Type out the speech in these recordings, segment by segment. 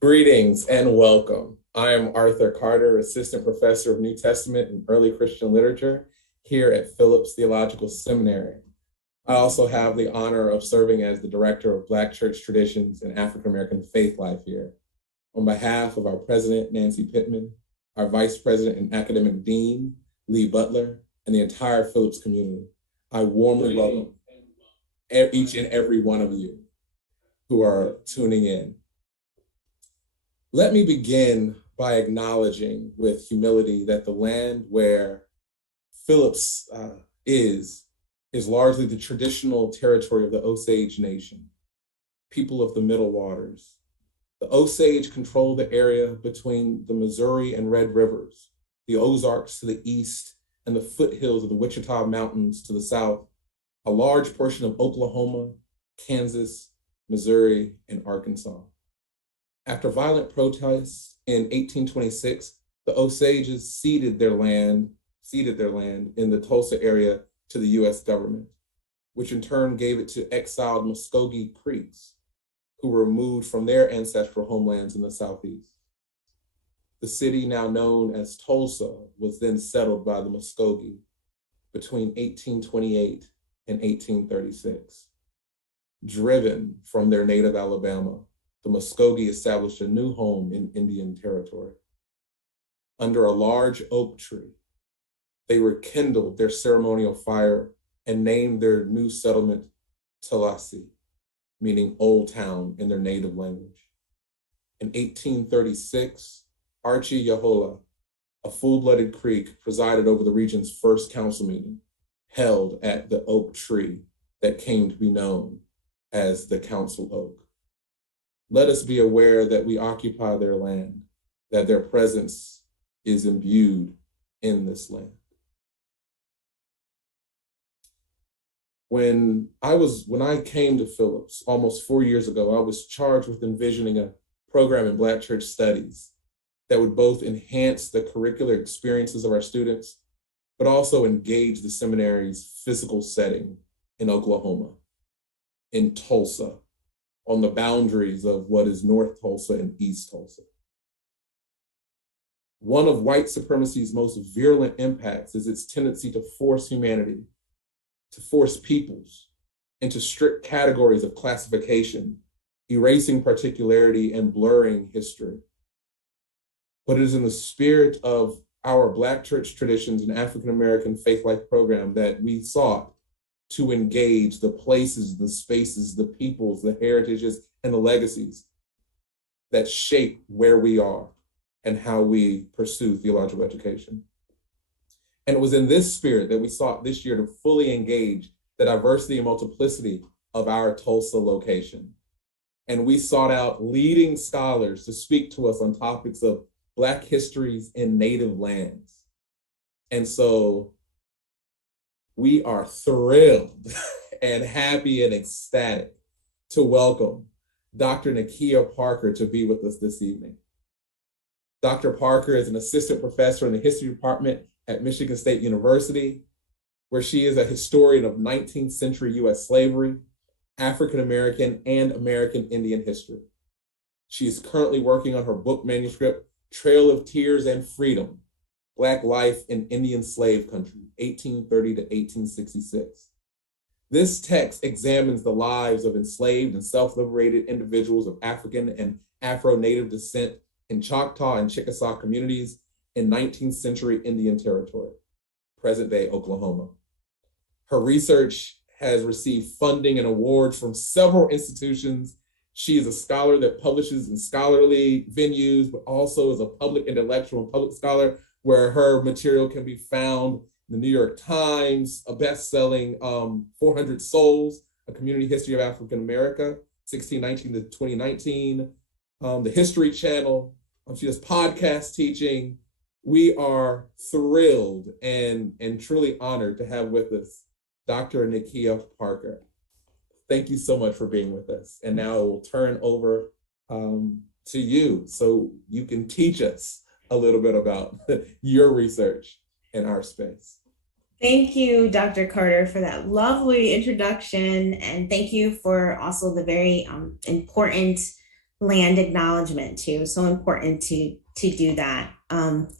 Greetings and welcome. I am Arthur Carter, Assistant Professor of New Testament and Early Christian Literature here at Phillips Theological Seminary. I also have the honor of serving as the Director of Black Church Traditions and African American Faith Life here. On behalf of our President, Nancy Pittman, our Vice President and Academic Dean, Lee Butler, and the entire Phillips community, I warmly welcome each and every one of you who are tuning in. Let me begin by acknowledging with humility that the land where Phillips is largely the traditional territory of the Osage Nation, people of the Middle Waters. The Osage control the area between the Missouri and Red Rivers, the Ozarks to the east, and the foothills of the Wichita Mountains to the south, a large portion of Oklahoma, Kansas, Missouri, and Arkansas. After violent protests in 1826, the Osages ceded their land in the Tulsa area to the US government, which in turn gave it to exiled Muskogee Creeks, who were removed from their ancestral homelands in the Southeast. The city now known as Tulsa was then settled by the Muskogee between 1828 and 1836. Driven from their native Alabama, the Muskogee established a new home in Indian Territory. Under a large oak tree, they rekindled their ceremonial fire and named their new settlement Tallahassee, meaning Old Town in their native language. In 1836, Archie Yahola, a full-blooded Creek, presided over the region's first council meeting, held at the oak tree that came to be known as the Council Oak. Let us be aware that we occupy their land, that their presence is imbued in this land. When I came to Phillips almost 4 years ago, I was charged with envisioning a program in Black church studies that would both enhance the curricular experiences of our students, but also engage the seminary's physical setting in Oklahoma, in Tulsa, on the boundaries of what is North Tulsa and East Tulsa. One of white supremacy's most virulent impacts is its tendency to force humanity, to force peoples into strict categories of classification, erasing particularity and blurring history. But it is in the spirit of our Black church traditions and African American faith life program that we sought to engage the places, the spaces, the peoples, the heritages, and the legacies that shape where we are and how we pursue theological education. And it was in this spirit that we sought this year to fully engage the diversity and multiplicity of our Tulsa location. And we sought out leading scholars to speak to us on topics of Black histories in native lands. And so we are thrilled and happy and ecstatic to welcome Dr. Nakia Parker to be with us this evening. Dr. Parker is an assistant professor in the history department at Michigan State University, where she is a historian of 19th century US slavery, African American, and American Indian history. She is currently working on her book manuscript, Trail of Tears and Freedom, Black Life in Indian Slave Country, 1830 to 1866. This text examines the lives of enslaved and self-liberated individuals of African and Afro-Native descent in Choctaw and Chickasaw communities in 19th century Indian Territory, present-day Oklahoma. Her research has received funding and awards from several institutions. She is a scholar that publishes in scholarly venues, but also is a public intellectual and public scholar, where her material can be found in the New York Times, a best-selling 400 Souls, a community history of African America, 1619 to 2019, the History Channel. She does podcast teaching. We are thrilled and truly honored to have with us Dr. Nakia Parker. Thank you so much for being with us. And now I will turn over to you so you can teach us a little bit about your research in our space. Thank you, Dr. Carter, for that lovely introduction. And thank you for also the very important land acknowledgement too. So important to do that.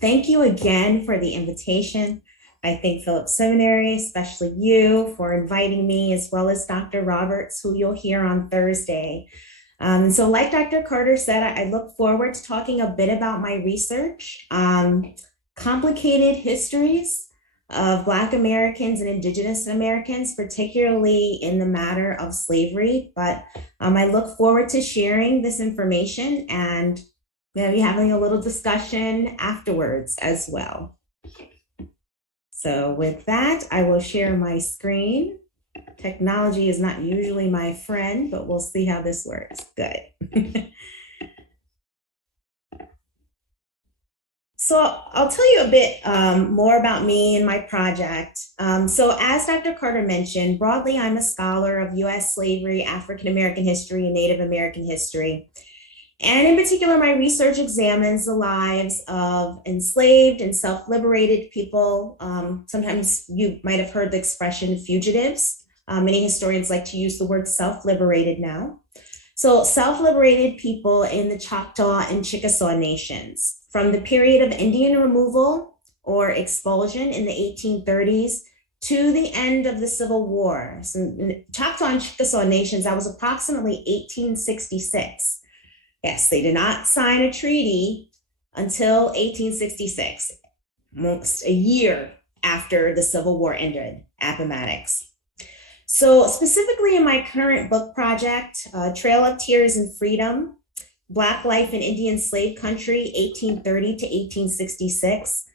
Thank you again for the invitation. I thank Phillips Seminary, especially you, for inviting me, as well as Dr. Roberts, who you'll hear on Thursday. So like Dr. Carter said, I look forward to talking a bit about my research, complicated histories of Black Americans and Indigenous Americans, particularly in the matter of slavery. But I look forward to sharing this information and maybe having a little discussion afterwards as well. So with that, I will share my screen. Technology is not usually my friend, but we'll see how this works. Good. So I'll tell you a bit more about me and my project. So as Dr. Carter mentioned, broadly, I'm a scholar of US slavery, African American history, and Native American history. And in particular, my research examines the lives of enslaved and self-liberated people. Sometimes you might have heard the expression fugitives. Many historians like to use the word self-liberated now. So self-liberated people in the Choctaw and Chickasaw nations from the period of Indian removal or expulsion in the 1830s to the end of the Civil War. So in Choctaw and Chickasaw nations, that was approximately 1866. Yes, they did not sign a treaty until 1866, almost a year after the Civil War ended, Appomattox. So specifically in my current book project, Trail of Tears and Freedom, Black Life in Indian Slave Country, 1830 to 1866,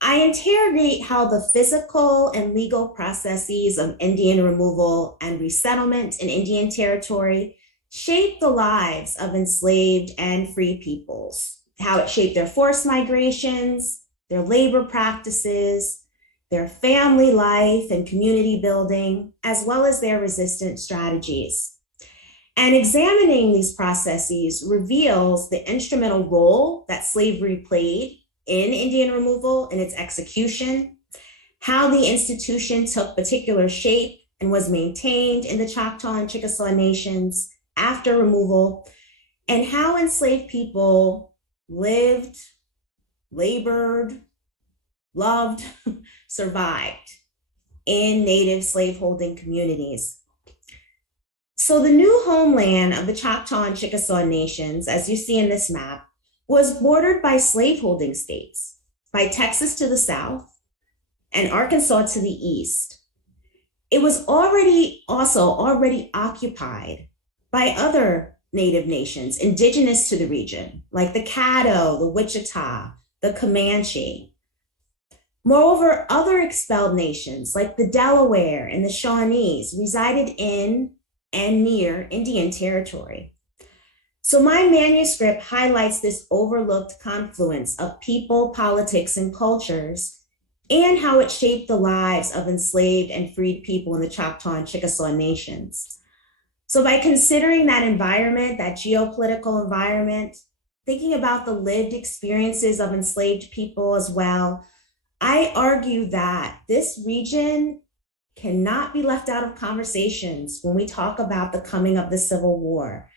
I interrogate how the physical and legal processes of Indian removal and resettlement in Indian territory shaped the lives of enslaved and free peoples, how it shaped their forced migrations, their labor practices, their family life and community building, as well as their resistance strategies. And examining these processes reveals the instrumental role that slavery played in Indian removal and its execution, how the institution took particular shape and was maintained in the Choctaw and Chickasaw nations after removal, and how enslaved people lived, labored, loved, survived in native slaveholding communities. So the new homeland of the Choctaw and Chickasaw nations, as you see in this map, was bordered by slaveholding states, by Texas to the south and Arkansas to the east. It was already occupied by other native nations indigenous to the region, like the Caddo, the Wichita, the Comanche. Moreover, other expelled nations like the Delaware and the Shawnees resided in and near Indian territory. So my manuscript highlights this overlooked confluence of people, politics, and cultures, and how it shaped the lives of enslaved and freed people in the Choctaw and Chickasaw nations. So by considering that environment, that geopolitical environment, thinking about the lived experiences of enslaved people as well, I argue that this region cannot be left out of conversations when we talk about the coming of the Civil War.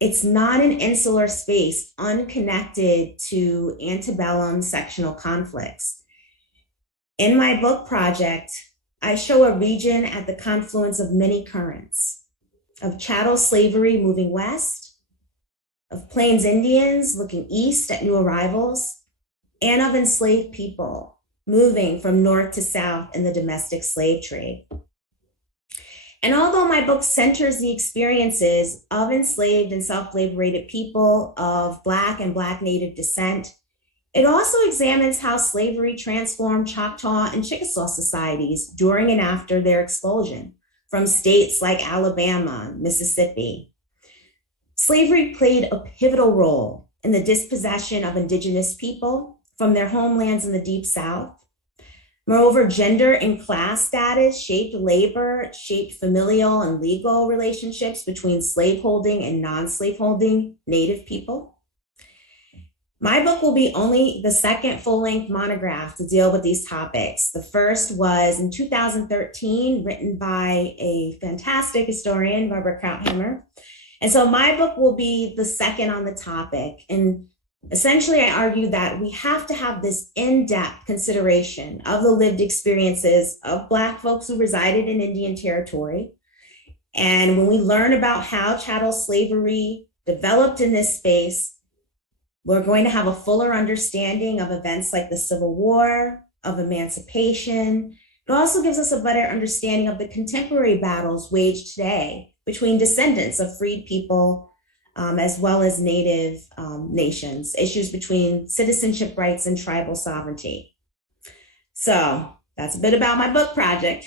It's not an insular space unconnected to antebellum sectional conflicts. In my book project, I show a region at the confluence of many currents, of chattel slavery moving west, of Plains Indians looking east at new arrivals, and of enslaved people moving from north to south in the domestic slave trade. And although my book centers the experiences of enslaved and self-liberated people of Black and Black Native descent, it also examines how slavery transformed Choctaw and Chickasaw societies during and after their expulsion from states like Alabama, Mississippi. Slavery played a pivotal role in the dispossession of indigenous people from their homelands in the Deep South. Moreover, gender and class status shaped labor, shaped familial and legal relationships between slaveholding and non-slaveholding Native people. My book will be only the second full-length monograph to deal with these topics. The first was in 2013, written by a fantastic historian, Barbara Krauthammer. And so my book will be the second on the topic. And essentially, I argue that we have to have this in-depth consideration of the lived experiences of Black folks who resided in Indian Territory. And when we learn about how chattel slavery developed in this space, we're going to have a fuller understanding of events like the Civil War, of emancipation. It also gives us a better understanding of the contemporary battles waged today between descendants of freed people as well as Native nations, issues between citizenship rights and tribal sovereignty. So that's a bit about my book project.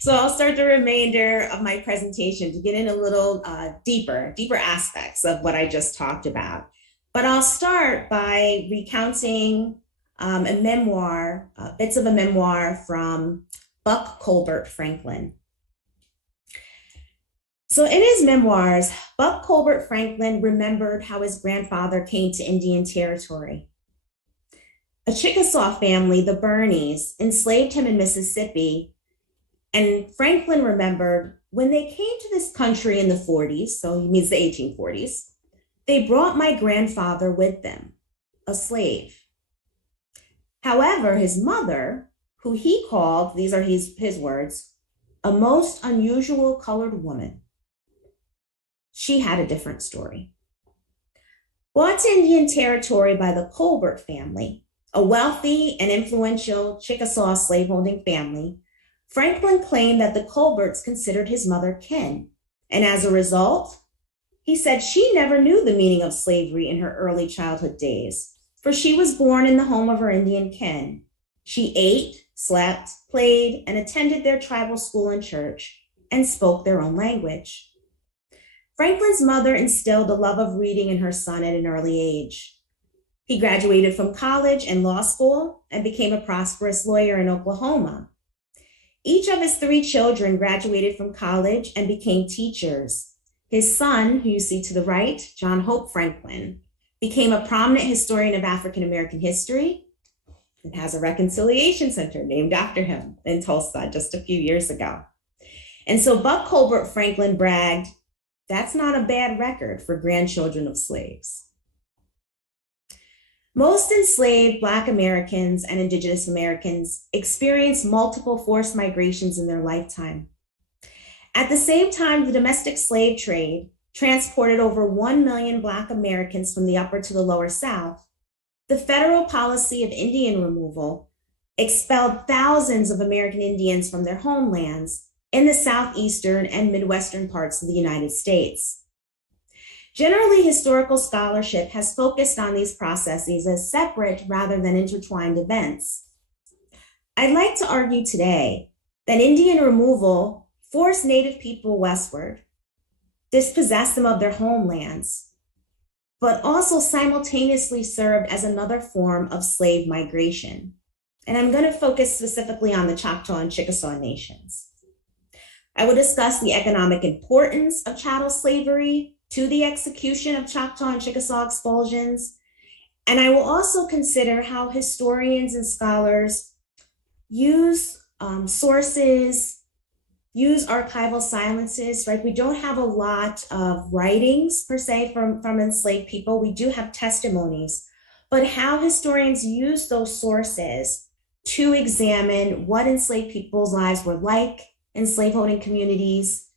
So I'll start the remainder of my presentation to get in a little deeper aspects of what I just talked about. But I'll start by recounting a memoir, bits of a memoir from Buck Colbert Franklin. So in his memoirs, Buck Colbert Franklin remembered how his grandfather came to Indian Territory. A Chickasaw family, the Burneys, enslaved him in Mississippi. And Franklin remembered when they came to this country in the 40s, so he means the 1840s, they brought my grandfather with them, a slave. However, his mother, who he called, these are his words, a most unusual colored woman, she had a different story. Brought to Indian Territory by the Colbert family, a wealthy and influential Chickasaw slaveholding family, Franklin claimed that the Colberts considered his mother kin, and as a result, he said she never knew the meaning of slavery in her early childhood days, for she was born in the home of her Indian kin. She ate, slept, played, and attended their tribal school and church, and spoke their own language. Franklin's mother instilled a love of reading in her son at an early age. He graduated from college and law school and became a prosperous lawyer in Oklahoma. Each of his 3 children graduated from college and became teachers. His son, who you see to the right, John Hope Franklin, became a prominent historian of African American history and has a reconciliation center named after him in Tulsa just a few years ago. And so Buck Colbert Franklin bragged, that's not a bad record for grandchildren of slaves. Most enslaved Black Americans and Indigenous Americans experienced multiple forced migrations in their lifetime. At the same time, the domestic slave trade transported over 1 million Black Americans from the upper to the lower South. The federal policy of Indian removal expelled thousands of American Indians from their homelands in the southeastern and midwestern parts of the United States. Generally, historical scholarship has focused on these processes as separate rather than intertwined events. I'd like to argue today that Indian removal forced Native people westward, dispossessed them of their homelands, but also simultaneously served as another form of slave migration. And I'm going to focus specifically on the Choctaw and Chickasaw nations. I will discuss the economic importance of chattel slavery to the execution of Choctaw and Chickasaw expulsions. And I will also consider how historians and scholars use sources, use archival silences, right? We don't have a lot of writings per se from enslaved people. We do have testimonies, but how historians use those sources to examine what enslaved people's lives were like in slaveholding communities,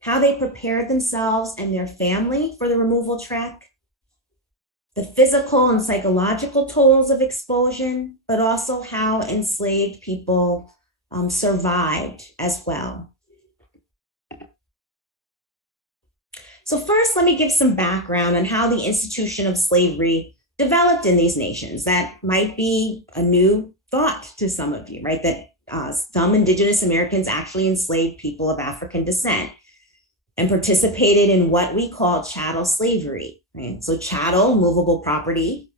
how they prepared themselves and their family for the removal trek, the physical and psychological tolls of expulsion, but also how enslaved people survived as well. So first, let me give some background on how the institution of slavery developed in these nations. That might be a new thought to some of you, right? That some Indigenous Americans actually enslaved people of African descent and participated in what we call chattel slavery, right? So chattel, movable property.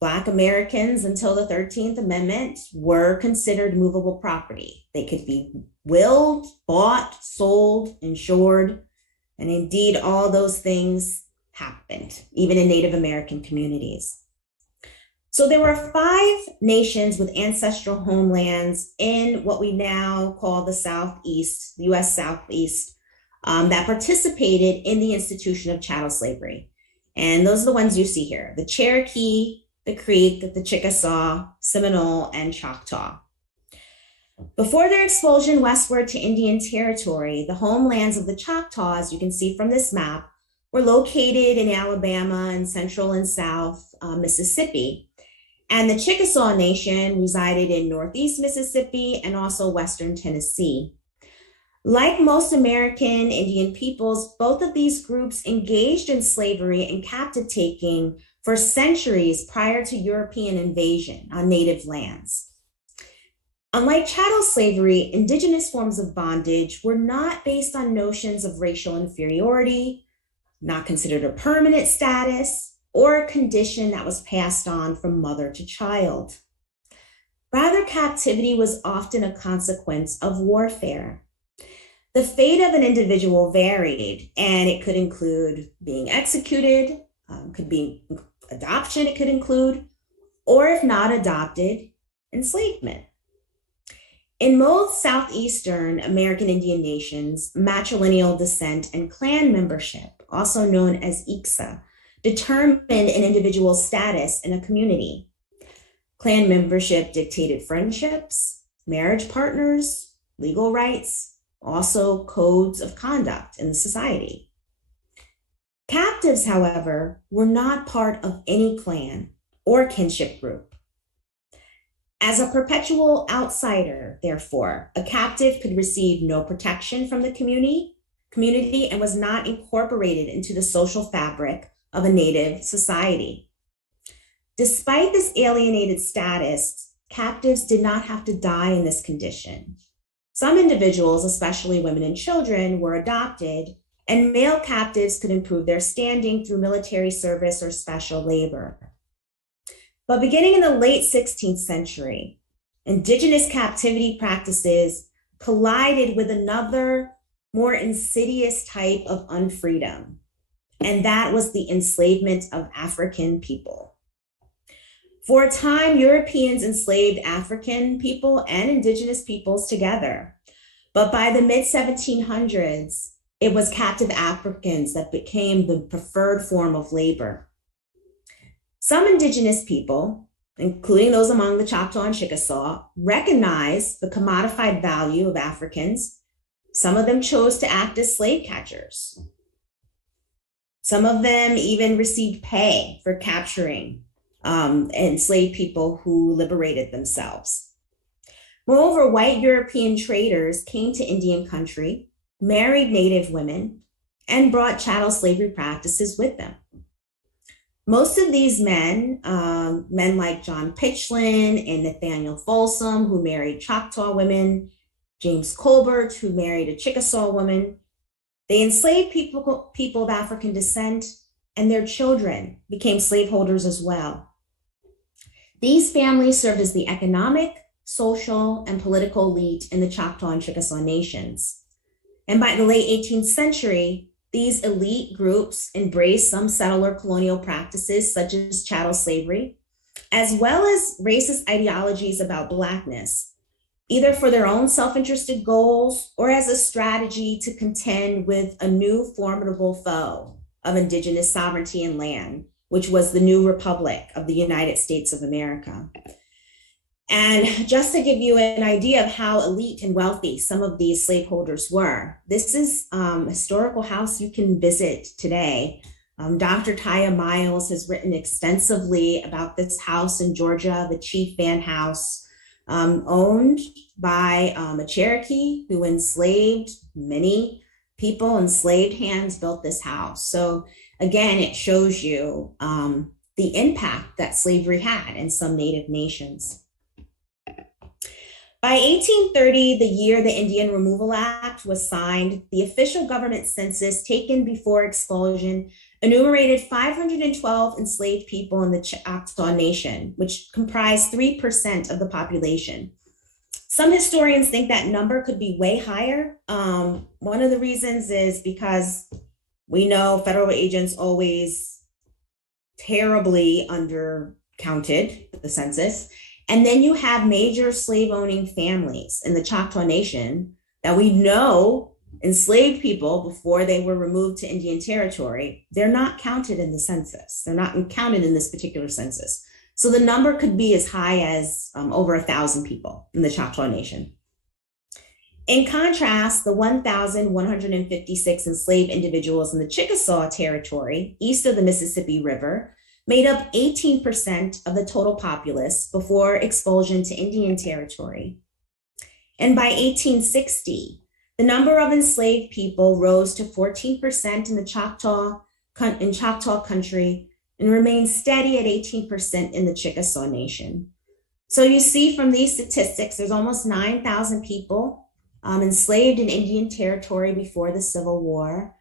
Black Americans until the 13th Amendment were considered movable property. They could be willed, bought, sold, insured, and indeed all those things happened, even in Native American communities. So there were 5 nations with ancestral homelands in what we now call the Southeast, the US Southeast, that participated in the institution of chattel slavery. And those are the ones you see here: the Cherokee, the Creek, the Chickasaw, Seminole, and Choctaw. Before their expulsion westward to Indian Territory, the homelands of the Choctaw, as you can see from this map, were located in Alabama and central and south Mississippi. And the Chickasaw Nation resided in northeast Mississippi and also western Tennessee. Like most American Indian peoples, both of these groups engaged in slavery and captive taking for centuries prior to European invasion on native lands. Unlike chattel slavery, indigenous forms of bondage were not based on notions of racial inferiority, not considered a permanent status, or a condition that was passed on from mother to child. Rather, captivity was often a consequence of warfare. The fate of an individual varied, and it could include being executed, could be adoption, it could include, or if not adopted, enslavement. In most southeastern American Indian nations, matrilineal descent and clan membership, also known as ICSA, determined an individual's status in a community. Clan membership dictated friendships, marriage partners, legal rights, also codes of conduct in the society. Captives, however, were not part of any clan or kinship group. As a perpetual outsider, therefore, a captive could receive no protection from the community and was not incorporated into the social fabric of a native society. Despite this alienated status, captives did not have to die in this condition. Some individuals, especially women and children, were adopted, and male captives could improve their standing through military service or special labor. But beginning in the late 16th century, indigenous captivity practices collided with another, more insidious type of unfreedom, and that was the enslavement of African people. For a time, Europeans enslaved African people and indigenous peoples together, but by the mid-1700s, it was captive Africans that became the preferred form of labor. Some indigenous people, including those among the Choctaw and Chickasaw, recognized the commodified value of Africans. Some of them chose to act as slave catchers. Some of them even received pay for capturing enslaved people who liberated themselves. Moreover, white European traders came to Indian country, married native women, and brought chattel slavery practices with them. Most of these men like John Pitchlynn and Nathaniel Folsom, who married Choctaw women, James Colbert, who married a Chickasaw woman, they enslaved people of African descent, and their children became slaveholders as well. These families served as the economic, social, and political elite in the Choctaw and Chickasaw nations. And by the late 18th century, these elite groups embraced some settler colonial practices such as chattel slavery, as well as racist ideologies about Blackness, either for their own self-interested goals or as a strategy to contend with a new formidable foe of indigenous sovereignty and land, which was the new Republic of the United States of America. And just to give you an idea of how elite and wealthy some of these slaveholders were, this is a historical house you can visit today. Dr. Taya Miles has written extensively about this house in Georgia, the Chief Van House, owned by a Cherokee who enslaved many people. Enslaved hands built this house. So again, it shows you the impact that slavery had in some native nations. By 1830, the year the Indian Removal Act was signed, the official government census taken before expulsion enumerated 512 enslaved people in the Choctaw Nation, which comprised 3% of the population. Some historians think that number could be way higher. One of the reasons is because we know federal agents always terribly undercounted the census. And then you have major slave owning families in the Choctaw Nation that we know enslaved people before they were removed to Indian Territory, they're not counted in the census. They're not counted in this particular census. So the number could be as high as over 1,000 people in the Choctaw Nation. In contrast, the 1,156 enslaved individuals in the Chickasaw Territory, east of the Mississippi River, made up 18% of the total populace before expulsion to Indian Territory. And by 1860, the number of enslaved people rose to 14% in Choctaw country and remained steady at 18% in the Chickasaw Nation. So you see from these statistics, there's almost 9,000 people enslaved in Indian Territory before the Civil War.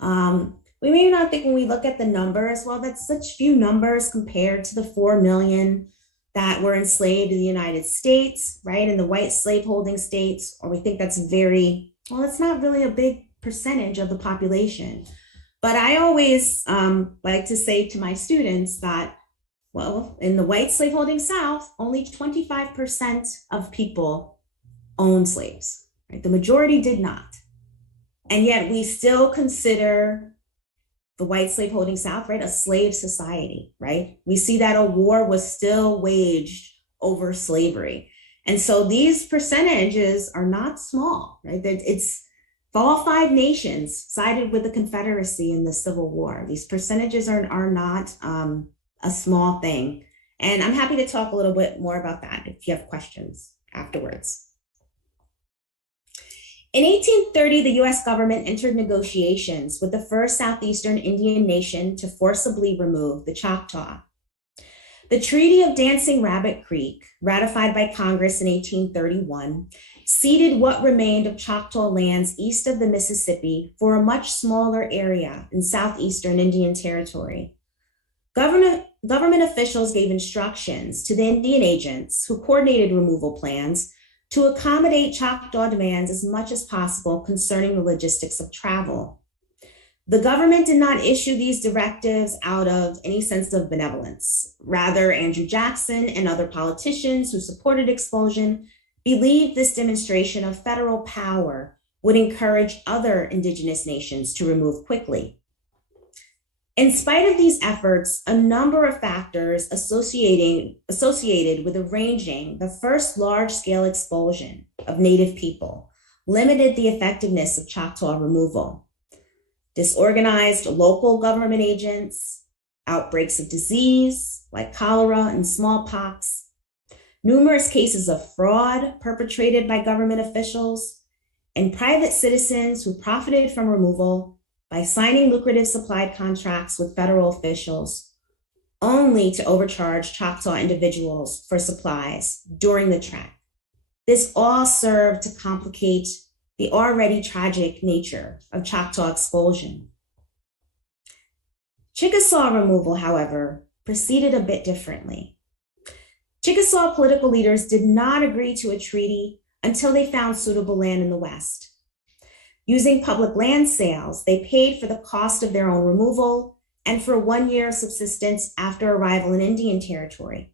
We may not think when we look at the numbers, well, that's such few numbers compared to the 4 million that were enslaved in the United States, right? In the white slaveholding states, or we think that's it's not really a big percentage of the population. But I always like to say to my students that, well, in the white slaveholding South, only 25% of people owned slaves, right? The majority did not. And yet we still consider the white slaveholding South, right, a slave society, right? We see that a war was still waged over slavery. And so these percentages are not small, right? It's all 5 nations sided with the Confederacy in the Civil War. These percentages are not a small thing. And I'm happy to talk a little bit more about that if you have questions afterwards. In 1830, the US government entered negotiations with the first Southeastern Indian nation to forcibly remove the Choctaw. The Treaty of Dancing Rabbit Creek, ratified by Congress in 1831, ceded what remained of Choctaw lands east of the Mississippi for a much smaller area in Southeastern Indian Territory. Government officials gave instructions to the Indian agents who coordinated removal plans to accommodate Choctaw demands as much as possible concerning the logistics of travel. The government did not issue these directives out of any sense of benevolence. Rather, Andrew Jackson and other politicians who supported expulsion believed this demonstration of federal power would encourage other indigenous nations to remove quickly. In spite of these efforts, a number of factors associated with arranging the first large-scale expulsion of Native people limited the effectiveness of Choctaw removal. Disorganized local government agents, outbreaks of disease like cholera and smallpox, numerous cases of fraud perpetrated by government officials, and private citizens who profited from removal by signing lucrative supply contracts with federal officials, only to overcharge Choctaw individuals for supplies during the trek. This all served to complicate the already tragic nature of Choctaw expulsion. Chickasaw removal, however, proceeded a bit differently. Chickasaw political leaders did not agree to a treaty until they found suitable land in the West. Using public land sales, they paid for the cost of their own removal and for 1 year of subsistence after arrival in Indian Territory.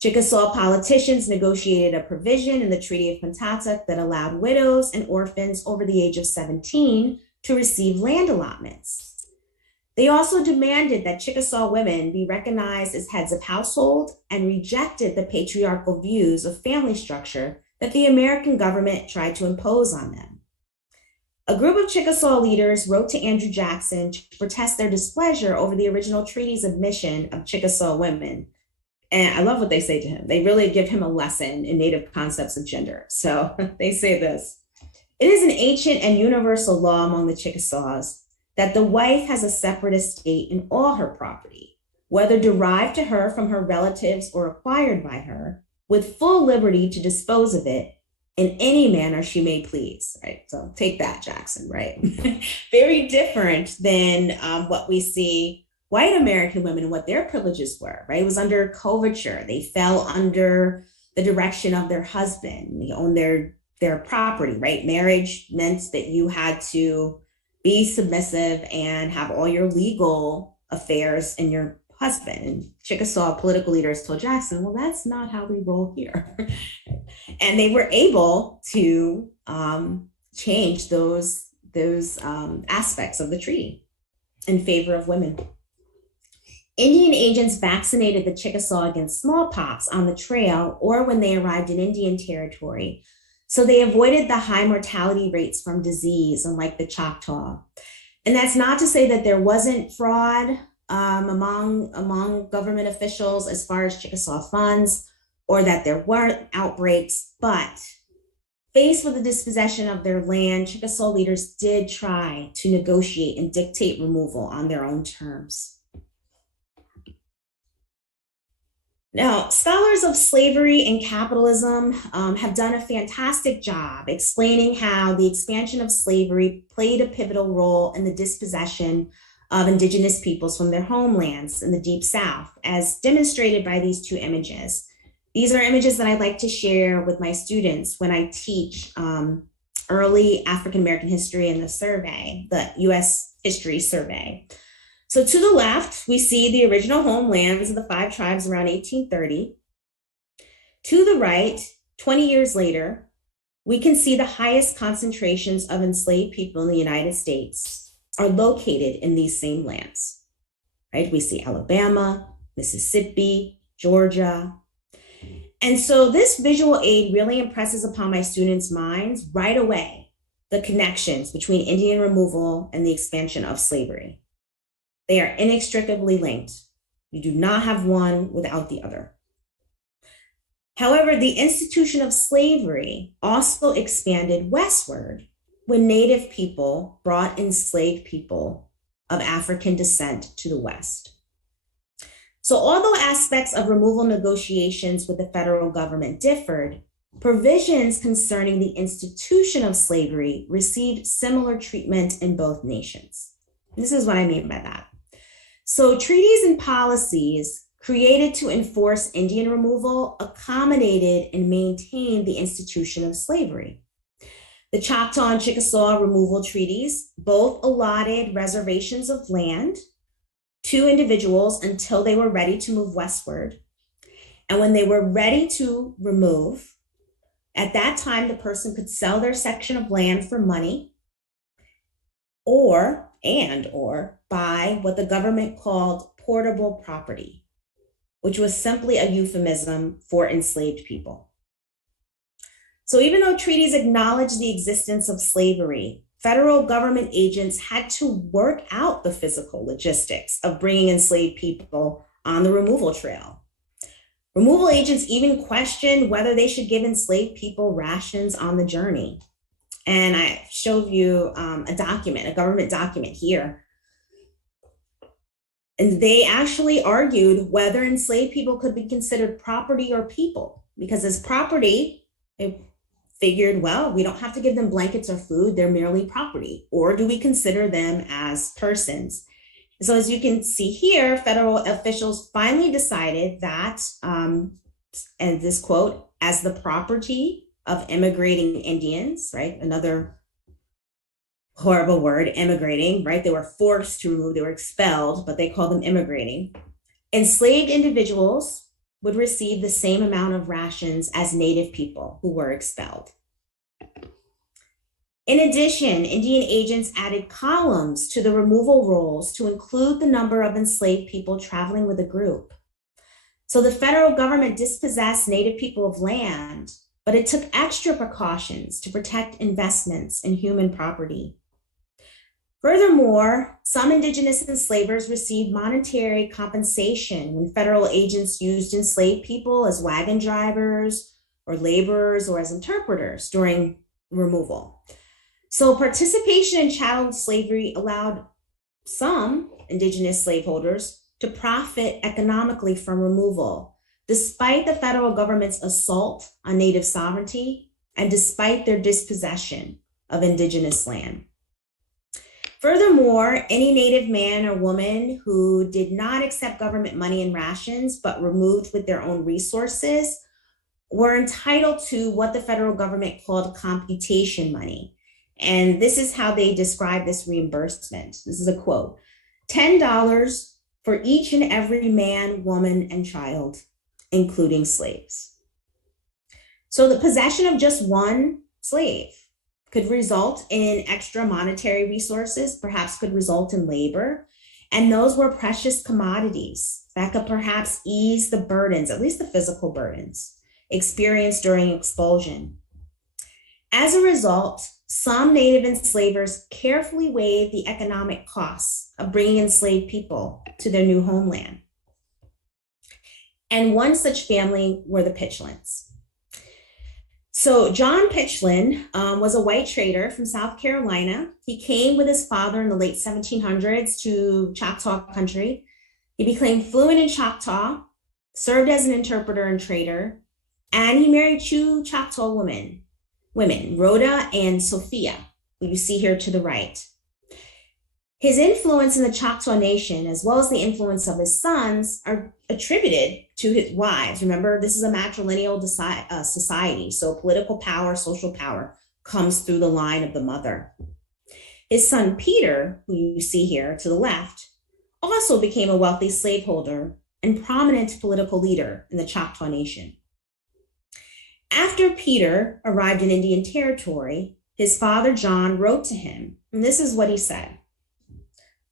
Chickasaw politicians negotiated a provision in the Treaty of Pontotoc that allowed widows and orphans over the age of 17 to receive land allotments. They also demanded that Chickasaw women be recognized as heads of household and rejected the patriarchal views of family structure that the American government tried to impose on them. A group of Chickasaw leaders wrote to Andrew Jackson to protest their displeasure over the original treaty's admission of Chickasaw women. And I love what they say to him. They really give him a lesson in Native concepts of gender. So they say this: "It is an ancient and universal law among the Chickasaws that the wife has a separate estate in all her property, whether derived to her from her relatives or acquired by her, with full liberty to dispose of it in any manner she may please," right? So take that, Jackson, right? Very different than what we see white American women and what their privileges were, right? It was under coverture. They fell under the direction of their husband. They owned their property, right? Marriage meant that you had to be submissive and have all your legal affairs in your husband. And Chickasaw political leaders told Jackson, well, that's not how we roll here. And they were able to change those aspects of the treaty in favor of women. Indian agents vaccinated the Chickasaw against smallpox on the trail or when they arrived in Indian territory. So they avoided the high mortality rates from disease, unlike the Choctaw. And that's not to say that there wasn't fraud among government officials as far as Chickasaw funds, or that there weren't outbreaks, but faced with the dispossession of their land, Chickasaw leaders did try to negotiate and dictate removal on their own terms. Now, scholars of slavery and capitalism have done a fantastic job explaining how the expansion of slavery played a pivotal role in the dispossession of indigenous peoples from their homelands in the Deep South, as demonstrated by these two images. These are images that I like to share with my students when I teach early African American history in the survey, the US History Survey. So to the left, we see the original homelands of the 5 tribes around 1830. To the right, 20 years later, we can see the highest concentrations of enslaved people in the United States are located in these same lands, right? We see Alabama, Mississippi, Georgia. And so this visual aid really impresses upon my students' minds right away the connections between Indian removal and the expansion of slavery. They are inextricably linked. You do not have one without the other. However, the institution of slavery also expanded westward when Native people brought enslaved people of African descent to the West. So although aspects of removal negotiations with the federal government differed, provisions concerning the institution of slavery received similar treatment in both nations. This is what I mean by that. So treaties and policies created to enforce Indian removal accommodated and maintained the institution of slavery. The Choctaw and Chickasaw removal treaties both allotted reservations of land to individuals until they were ready to move westward. And when they were ready to remove, at that time, the person could sell their section of land for money or buy what the government called portable property, which was simply a euphemism for enslaved people. So even though treaties acknowledged the existence of slavery, federal government agents had to work out the physical logistics of bringing enslaved people on the removal trail. Removal agents even questioned whether they should give enslaved people rations on the journey. And I showed you a government document here. And they actually argued whether enslaved people could be considered property or people, because as property, they figured, well, we don't have to give them blankets or food, they're merely property. Or do we consider them as persons? So as you can see here, federal officials finally decided that, and this quote, as the property of immigrating Indians, right? Another horrible word, immigrating, right? They were forced to remove, they were expelled, but they called them immigrating. Enslaved individuals would receive the same amount of rations as Native people who were expelled. In addition, Indian agents added columns to the removal rolls to include the number of enslaved people traveling with a group. So the federal government dispossessed Native people of land, but it took extra precautions to protect investments in human property. Furthermore, some indigenous enslavers received monetary compensation when federal agents used enslaved people as wagon drivers or laborers or as interpreters during removal. So participation in chattel slavery allowed some indigenous slaveholders to profit economically from removal, despite the federal government's assault on Native sovereignty and despite their dispossession of indigenous land. Furthermore, any Native man or woman who did not accept government money and rations, but removed with their own resources, were entitled to what the federal government called computation money. And this is how they describe this reimbursement. This is a quote: $10 for each and every man, woman, and child, including slaves. So the possession of just one slave could result in extra monetary resources, perhaps could result in labor. And those were precious commodities that could perhaps ease the burdens, at least the physical burdens, experienced during expulsion. As a result, some Native enslavers carefully weighed the economic costs of bringing enslaved people to their new homeland. And one such family were the Pitchlins. So John Pitchlin was a white trader from South Carolina. He came with his father in the late 1700s to Choctaw country. He became fluent in Choctaw, served as an interpreter and trader, and he married two Choctaw women, Rhoda and Sophia, who you see here to the right. His influence in the Choctaw Nation, as well as the influence of his sons, are attributed to his wives. Remember, this is a matrilineal society, so political power, social power comes through the line of the mother. His son Peter, who you see here to the left, also became a wealthy slaveholder and prominent political leader in the Choctaw Nation. After Peter arrived in Indian Territory, his father John wrote to him, and this is what he said: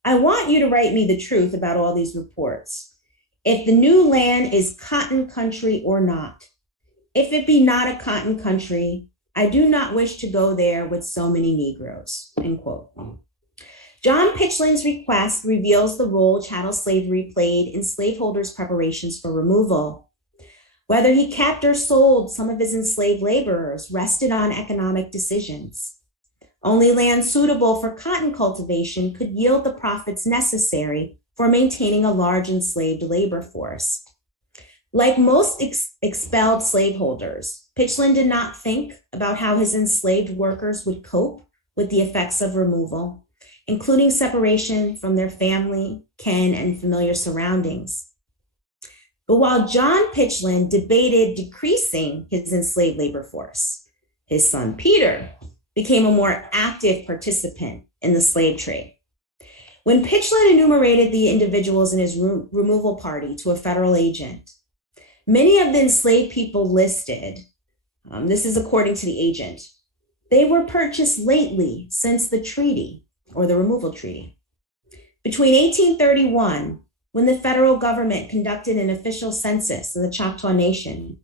"I want you to write me the truth about all these reports. If the new land is cotton country or not. If it be not a cotton country, I do not wish to go there with so many Negroes," end quote. John Pitchlin's request reveals the role chattel slavery played in slaveholders' preparations for removal. Whether he kept or sold some of his enslaved laborers rested on economic decisions. Only land suitable for cotton cultivation could yield the profits necessary for maintaining a large enslaved labor force. Like most expelled slaveholders, Pitchlin did not think about how his enslaved workers would cope with the effects of removal, including separation from their family, kin, and familiar surroundings. But while John Pitchlin debated decreasing his enslaved labor force, his son Peter became a more active participant in the slave trade. When Pitchlin enumerated the individuals in his removal party to a federal agent, many of the enslaved people listed, this is according to the agent, they were purchased lately since the treaty, or the removal treaty. Between 1831, when the federal government conducted an official census of the Choctaw Nation,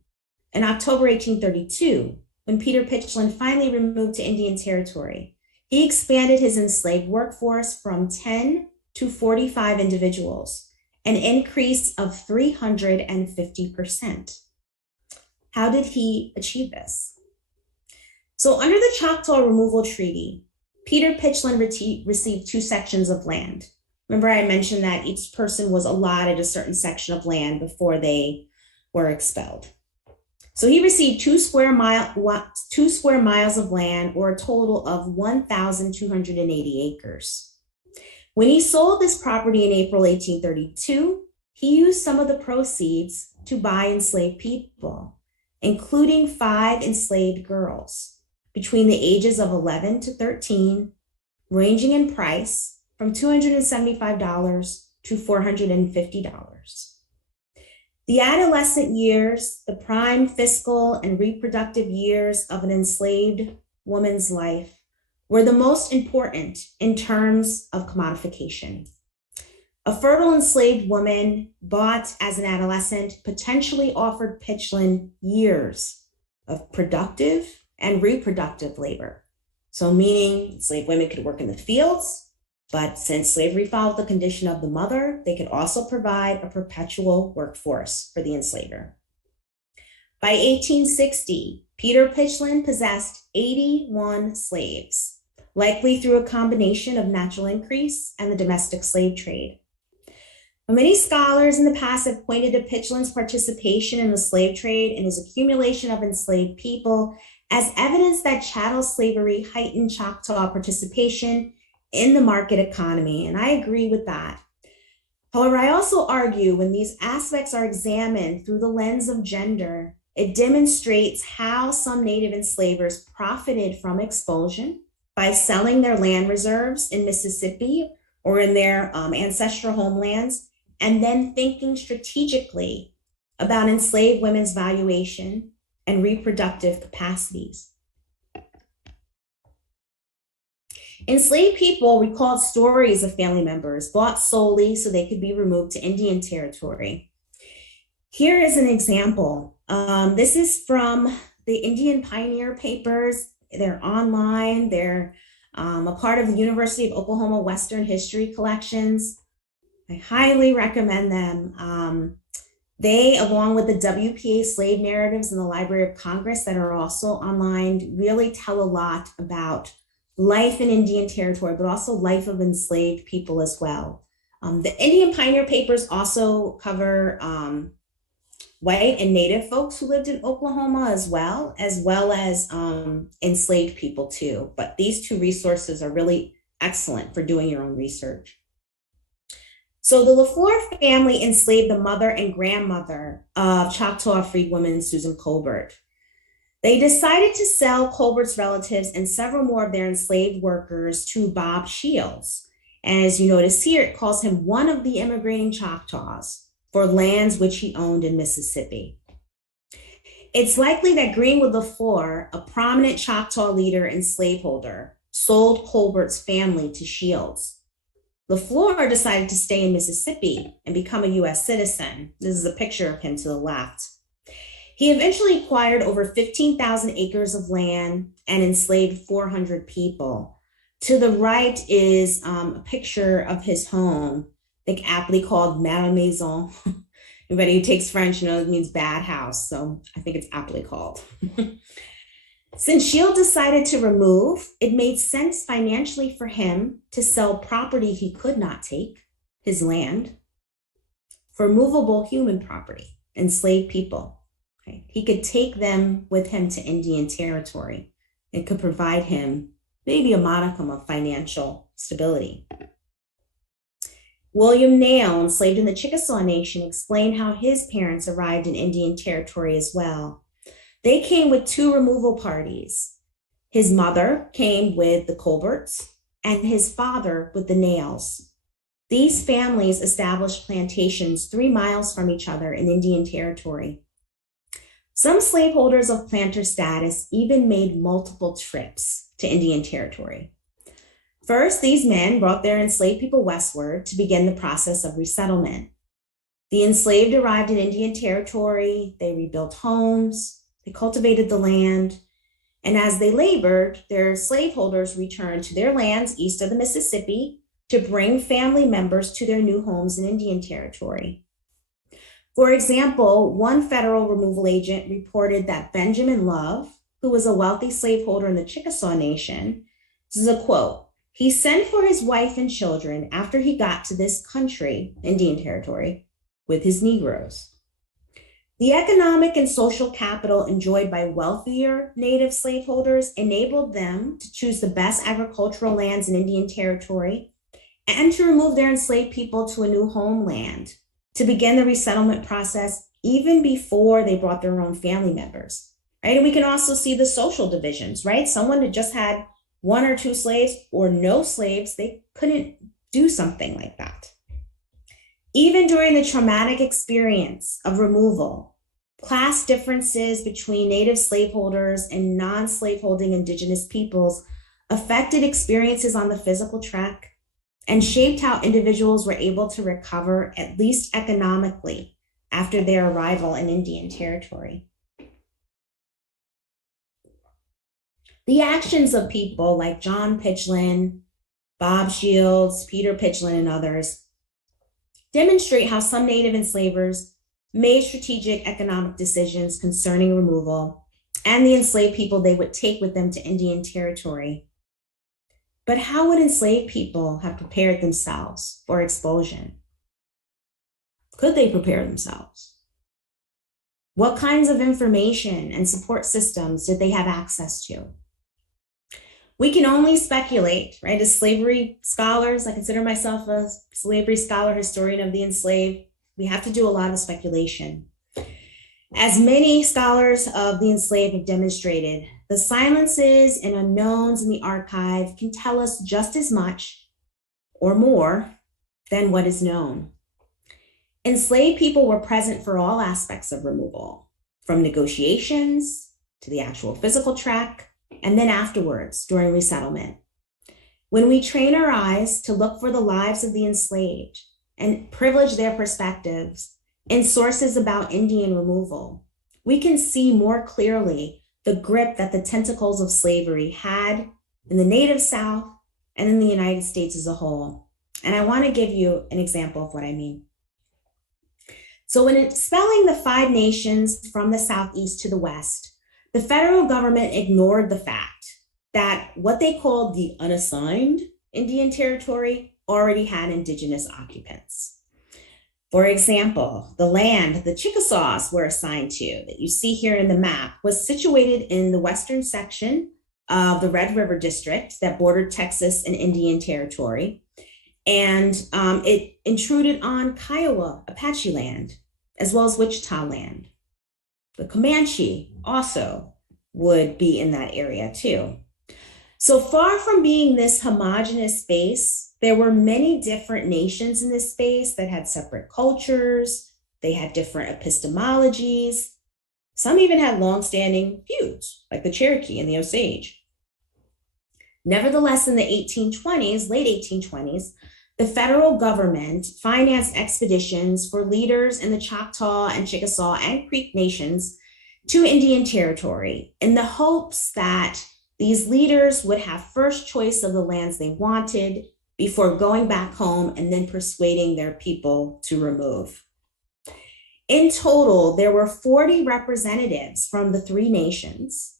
and October 1832, when Peter Pitchlin finally removed to Indian Territory, he expanded his enslaved workforce from 10 to 45 individuals, an increase of 350%. How did he achieve this? So under the Choctaw Removal Treaty, Peter Pitchlin received two sections of land. Remember, I mentioned that each person was allotted a certain section of land before they were expelled. So he received 2 square miles of land, or a total of 1,280 acres. When he sold this property in April 1832, he used some of the proceeds to buy enslaved people, including 5 enslaved girls between the ages of 11 to 13, ranging in price from $275 to $450. The adolescent years, the prime fiscal and reproductive years of an enslaved woman's life, were the most important in terms of commodification. A fertile enslaved woman bought as an adolescent potentially offered Pitchlin years of productive and reproductive labor. So meaning enslaved women could work in the fields, but since slavery followed the condition of the mother, they could also provide a perpetual workforce for the enslaver. By 1860, Peter Pitchlin possessed 81 slaves, likely through a combination of natural increase and the domestic slave trade. Many scholars in the past have pointed to Pitchlin's participation in the slave trade and his accumulation of enslaved people as evidence that chattel slavery heightened Choctaw participation in the market economy, and I agree with that. However, I also argue when these aspects are examined through the lens of gender, it demonstrates how some Native enslavers profited from expulsion by selling their land reserves in Mississippi or in their ancestral homelands, and then thinking strategically about enslaved women's valuation and reproductive capacities. Enslaved people recalled stories of family members bought solely so they could be removed to Indian territory. Here is an example. This is from the Indian Pioneer Papers. They're online. They're a part of the University of Oklahoma Western History collections. I highly recommend them. They, along with the WPA slave narratives in the Library of Congress that are also online, really tell a lot about life in Indian territory, but also life of enslaved people as well. The Indian Pioneer Papers also cover white and native folks who lived in Oklahoma as well as enslaved people too. But these two resources are really excellent for doing your own research. So the LaFleur family enslaved the mother and grandmother of Choctaw freedwoman Susan Colbert. They decided to sell Colbert's relatives and several more of their enslaved workers to Bob Shields. And as you notice here, it calls him one of the immigrating Choctaws for lands which he owned in Mississippi. It's likely that Greenwood LaFleur, a prominent Choctaw leader and slaveholder, sold Colbert's family to Shields. LaFleur decided to stay in Mississippi and become a US citizen. This is a picture of him to the left. He eventually acquired over 15,000 acres of land and enslaved 400 people. To the right is a picture of his home, I think aptly called Madame Maison. Anybody who takes French knows it means bad house, so I think it's aptly called. Since Shield decided to remove, it made sense financially for him to sell property he could not take, his land, for movable human property, enslaved people. Okay. He could take them with him to Indian territory. It could provide him maybe a modicum of financial stability. William Nail, enslaved in the Chickasaw Nation, explained how his parents arrived in Indian territory as well. They came with two removal parties. His mother came with the Colberts and his father with the Nails. These families established plantations 3 miles from each other in Indian territory. Some slaveholders of planter status even made multiple trips to Indian territory. First, these men brought their enslaved people westward to begin the process of resettlement. The enslaved arrived in Indian territory, they rebuilt homes, they cultivated the land, and as they labored, their slaveholders returned to their lands east of the Mississippi to bring family members to their new homes in Indian territory. For example, one federal removal agent reported that Benjamin Love, who was a wealthy slaveholder in the Chickasaw Nation, this is a quote, he sent for his wife and children after he got to this country, Indian territory, with his Negroes. The economic and social capital enjoyed by wealthier native slaveholders enabled them to choose the best agricultural lands in Indian territory and to remove their enslaved people to a new homeland, to begin the resettlement process even before they brought their own family members, right? And we can also see the social divisions, right? Someone that just had 1 or 2 slaves or no slaves, they couldn't do something like that. Even during the traumatic experience of removal, class differences between native slaveholders and non-slaveholding indigenous peoples affected experiences on the physical track and shaped how individuals were able to recover, at least economically, after their arrival in Indian territory. The actions of people like John Pitchlynn, Bob Shields, Peter Pitchlynn, and others demonstrate how some Native enslavers made strategic economic decisions concerning removal and the enslaved people they would take with them to Indian territory. But how would enslaved people have prepared themselves for expulsion? Could they prepare themselves? What kinds of information and support systems did they have access to? We can only speculate, right? As slavery scholars, I consider myself a slavery scholar, historian of the enslaved. We have to do a lot of speculation. As many scholars of the enslaved have demonstrated, the silences and unknowns in the archive can tell us just as much or more than what is known. Enslaved people were present for all aspects of removal, from negotiations to the actual physical track, and then afterwards during resettlement. When we train our eyes to look for the lives of the enslaved and privilege their perspectives in sources about Indian removal, we can see more clearly the grip that the tentacles of slavery had in the Native South and in the United States as a whole. And I want to give you an example of what I mean. So when expelling the 5 nations from the Southeast to the West, the federal government ignored the fact that what they called the unassigned Indian territory already had indigenous occupants. For example, the land the Chickasaws were assigned to, that you see here in the map, was situated in the western section of the Red River District that bordered Texas and Indian Territory. And it intruded on Kiowa Apache land, as well as Wichita land. The Comanche also would be in that area too. So far from being this homogenous space, there were many different nations in this space that had separate cultures. They had different epistemologies. Some even had longstanding feuds, like the Cherokee and the Osage. Nevertheless, in the 1820s, late 1820s, the federal government financed expeditions for leaders in the Choctaw and Chickasaw and Creek nations to Indian Territory in the hopes that these leaders would have first choice of the lands they wanted before going back home and then persuading their people to remove. In total, there were 40 representatives from the 3 nations.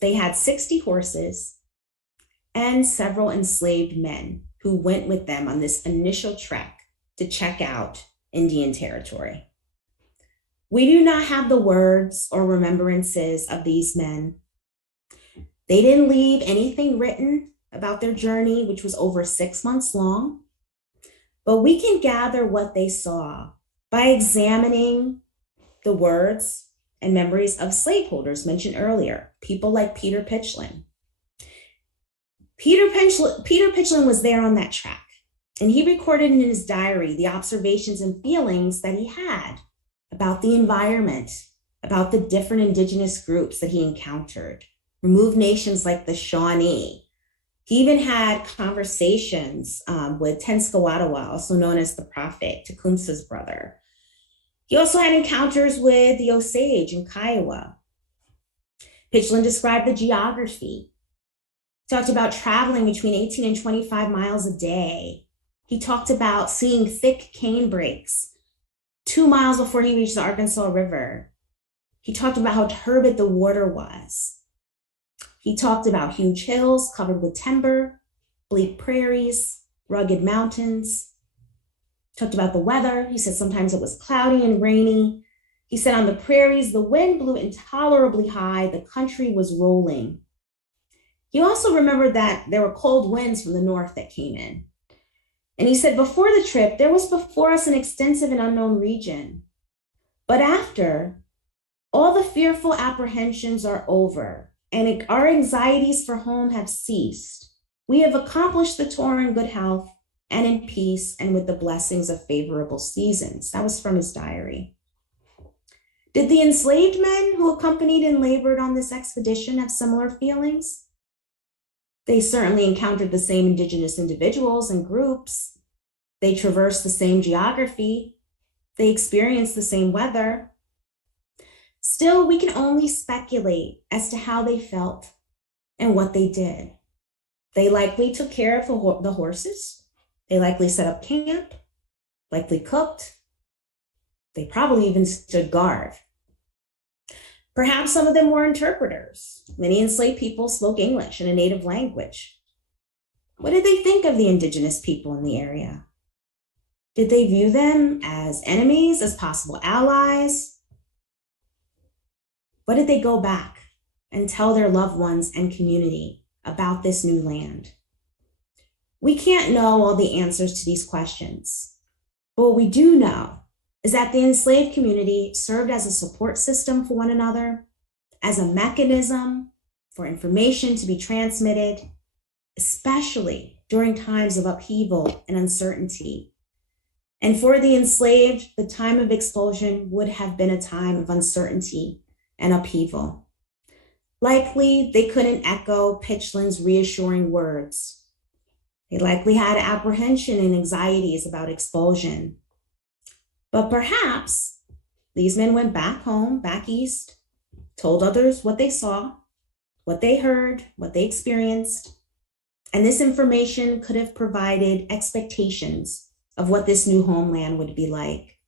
They had 60 horses and several enslaved men who went with them on this initial trek to check out Indian Territory. We do not have the words or remembrances of these men. They didn't leave anything written about their journey, which was over 6 months long, but we can gather what they saw by examining the words and memories of slaveholders mentioned earlier, people like Peter Pitchlynn. Peter Pitchlynn was there on that track, and he recorded in his diary the observations and feelings that he had about the environment, about the different indigenous groups that he encountered, removed nations like the Shawnee. He even had conversations with Tenskawadawa, also known as the Prophet, Tecumseh's brother. He also had encounters with the Osage and Kiowa. Pitchlynn described the geography. He talked about traveling between 18 and 25 miles a day. He talked about seeing thick cane brakes 2 miles before he reached the Arkansas River. He talked about how turbid the water was. He talked about huge hills covered with timber, bleak prairies, rugged mountains. He talked about the weather. He said sometimes it was cloudy and rainy. He said on the prairies, the wind blew intolerably high. The country was rolling. He also remembered that there were cold winds from the north that came in. And he said, before the trip, there was before us an extensive and unknown region. But after, all the fearful apprehensions are over, and our anxieties for home have ceased. We have accomplished the tour in good health and in peace and with the blessings of favorable seasons. That was from his diary. Did the enslaved men who accompanied and labored on this expedition have similar feelings? They certainly encountered the same indigenous individuals and groups. They traversed the same geography. They experienced the same weather. Still, we can only speculate as to how they felt and what they did. They likely took care of the horses. They likely set up camp, likely cooked. They probably even stood guard. Perhaps some of them were interpreters. Many enslaved people spoke English in a native language. What did they think of the indigenous people in the area? Did they view them as enemies, as possible allies? What did they go back and tell their loved ones and community about this new land? We can't know all the answers to these questions, but what we do know is that the enslaved community served as a support system for one another, as a mechanism for information to be transmitted, especially during times of upheaval and uncertainty. And for the enslaved, the time of expulsion would have been a time of uncertainty and upheaval. Likely, they couldn't echo Pitchlynn's reassuring words. They likely had apprehension and anxieties about expulsion. But perhaps these men went back home, back east, told others what they saw, what they heard, what they experienced. And this information could have provided expectations of what this new homeland would be like.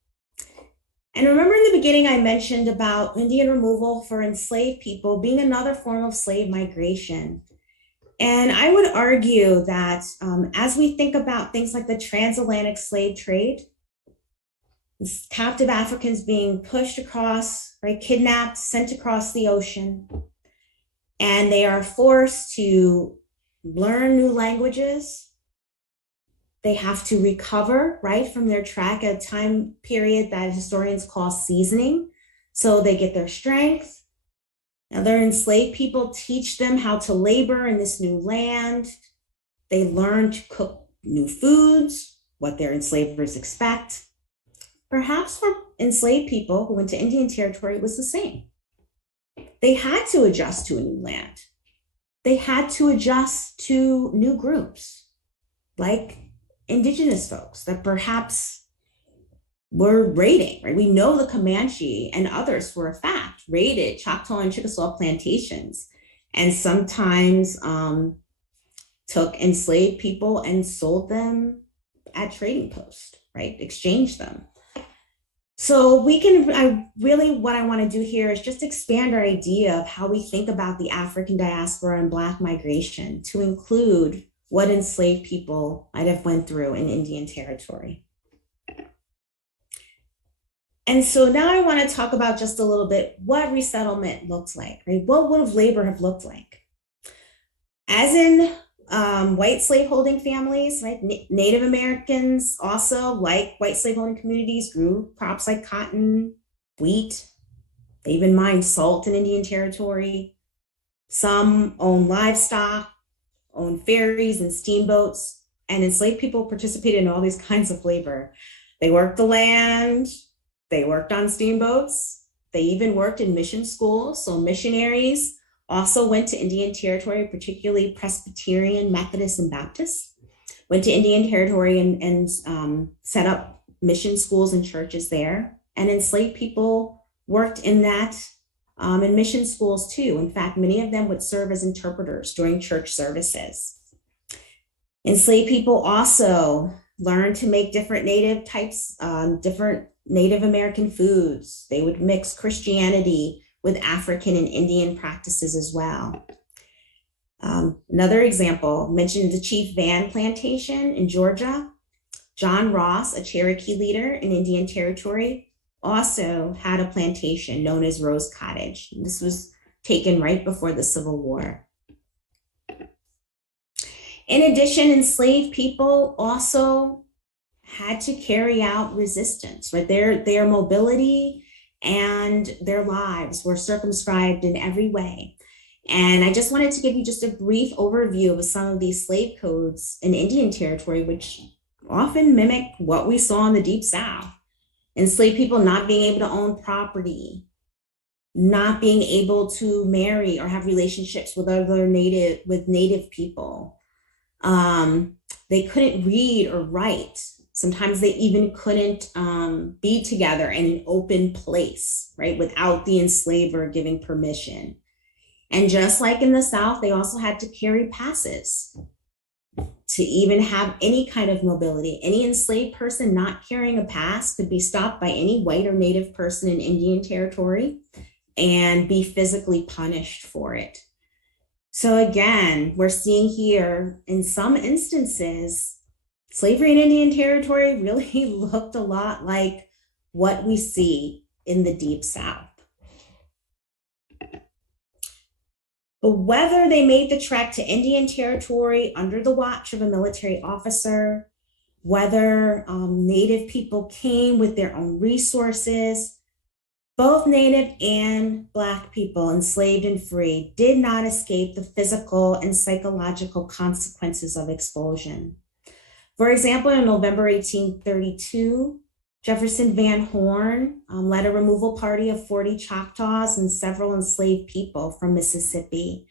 And remember in the beginning, I mentioned about Indian removal for enslaved people being another form of slave migration. And I would argue that as we think about things like the transatlantic slave trade, captive Africans being pushed across, right, kidnapped, sent across the ocean, and they are forced to learn new languages. They have to recover, right, from their trek at a time period that historians call seasoning. So they get their strength. Now, their enslaved people teach them how to labor in this new land. They learn to cook new foods, what their enslavers expect. Perhaps for enslaved people who went to Indian Territory, it was the same. They had to adjust to a new land. They had to adjust to new groups, like indigenous folks that perhaps were raiding, right? We know the Comanche and others for a fact raided Choctaw and Chickasaw plantations and sometimes took enslaved people and sold them at trading posts, right? Exchanged them. So what I want to do here is just expand our idea of how we think about the African diaspora and Black migration to include what enslaved people might have went through in Indian Territory. And so now I want to talk about just a little bit what resettlement looks like, right? What would labor have looked like? As in white slaveholding families, right? Native Americans also, like white slaveholding communities, grew crops like cotton, wheat. They even mined salt in Indian Territory. Some owned livestock, owned ferries and steamboats, and enslaved people participated in all these kinds of labor. They worked the land, they worked on steamboats, they even worked in mission schools. So missionaries also went to Indian Territory, particularly Presbyterian, Methodist, and Baptist, went to Indian Territory and set up mission schools and churches there. And enslaved people worked in that in mission schools too. In fact, many of them would serve as interpreters during church services. Enslaved people also learned to make different different Native American foods. They would mix Christianity with African and Indian practices as well. Another example, mentioned the Chief Van Plantation in Georgia. John Ross, a Cherokee leader in Indian Territory, also had a plantation known as Rose Cottage. This was taken right before the Civil War. In addition, enslaved people also had to carry out resistance, right? Their mobility and their lives were circumscribed in every way. And I just wanted to give you just a brief overview of some of these slave codes in Indian Territory, which often mimic what we saw in the Deep South. Enslaved people not being able to own property, not being able to marry or have relationships with native people. They couldn't read or write. Sometimes they even couldn't be together in an open place, right, without the enslaver giving permission. And just like in the South, they also had to carry passes to even have any kind of mobility. Any enslaved person not carrying a pass could be stopped by any white or native person in Indian Territory and be physically punished for it. So again, we're seeing here in some instances, slavery in Indian Territory really looked a lot like what we see in the Deep South. But whether they made the trek to Indian Territory under the watch of a military officer, whether Native people came with their own resources, both Native and Black people, enslaved and free, did not escape the physical and psychological consequences of expulsion. For example, in November 1832, Jefferson Van Horn led a removal party of 40 Choctaws and several enslaved people from Mississippi.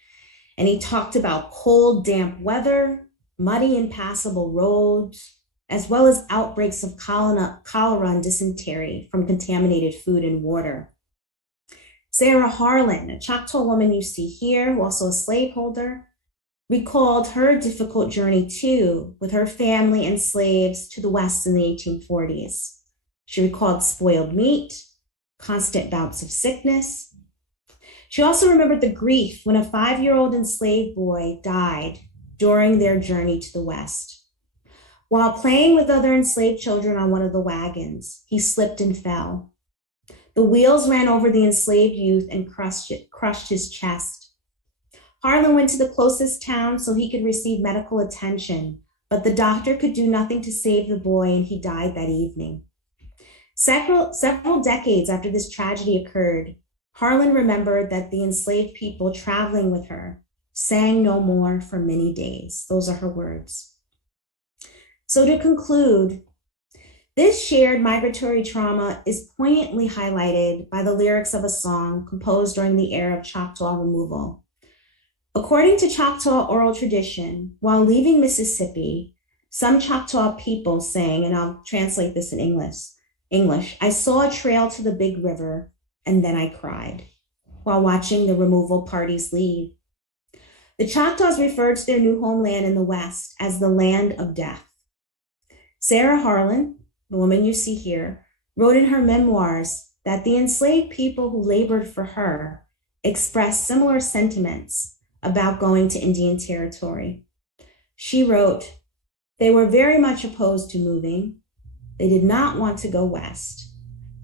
And he talked about cold, damp weather, muddy, impassable roads, as well as outbreaks of cholera and dysentery from contaminated food and water. Sarah Harlan, a Choctaw woman you see here, also a slaveholder, recalled her difficult journey too, with her family and slaves to the West in the 1840s. She recalled spoiled meat, constant bouts of sickness. She also remembered the grief when a 5-year-old enslaved boy died during their journey to the West. While playing with other enslaved children on one of the wagons, he slipped and fell. The wheels ran over the enslaved youth and crushed his chest. Harlan went to the closest town so he could receive medical attention, but the doctor could do nothing to save the boy, and he died that evening. Several decades after this tragedy occurred, Harlan remembered that the enslaved people traveling with her sang no more for many days. Those are her words. So to conclude, this shared migratory trauma is poignantly highlighted by the lyrics of a song composed during the era of Choctaw Removal. According to Choctaw oral tradition, while leaving Mississippi, some Choctaw people sang, and I'll translate this in English, I saw a trail to the big river, and then I cried, while watching the removal parties leave. The Choctaws referred to their new homeland in the West as the land of death. Sarah Harlan, the woman you see here, wrote in her memoirs that the enslaved people who labored for her expressed similar sentiments about going to Indian Territory. She wrote, "They were very much opposed to moving. They did not want to go west.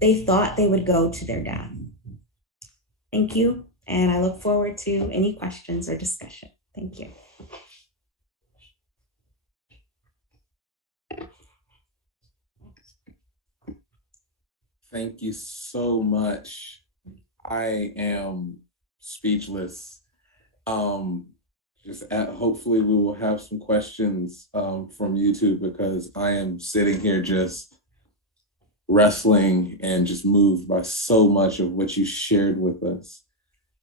They thought they would go to their death." Thank you, and I look forward to any questions or discussion. Thank you. Thank you so much. I am speechless. Hopefully we will have some questions from YouTube, because I am sitting here just wrestling and just moved by so much of what you shared with us.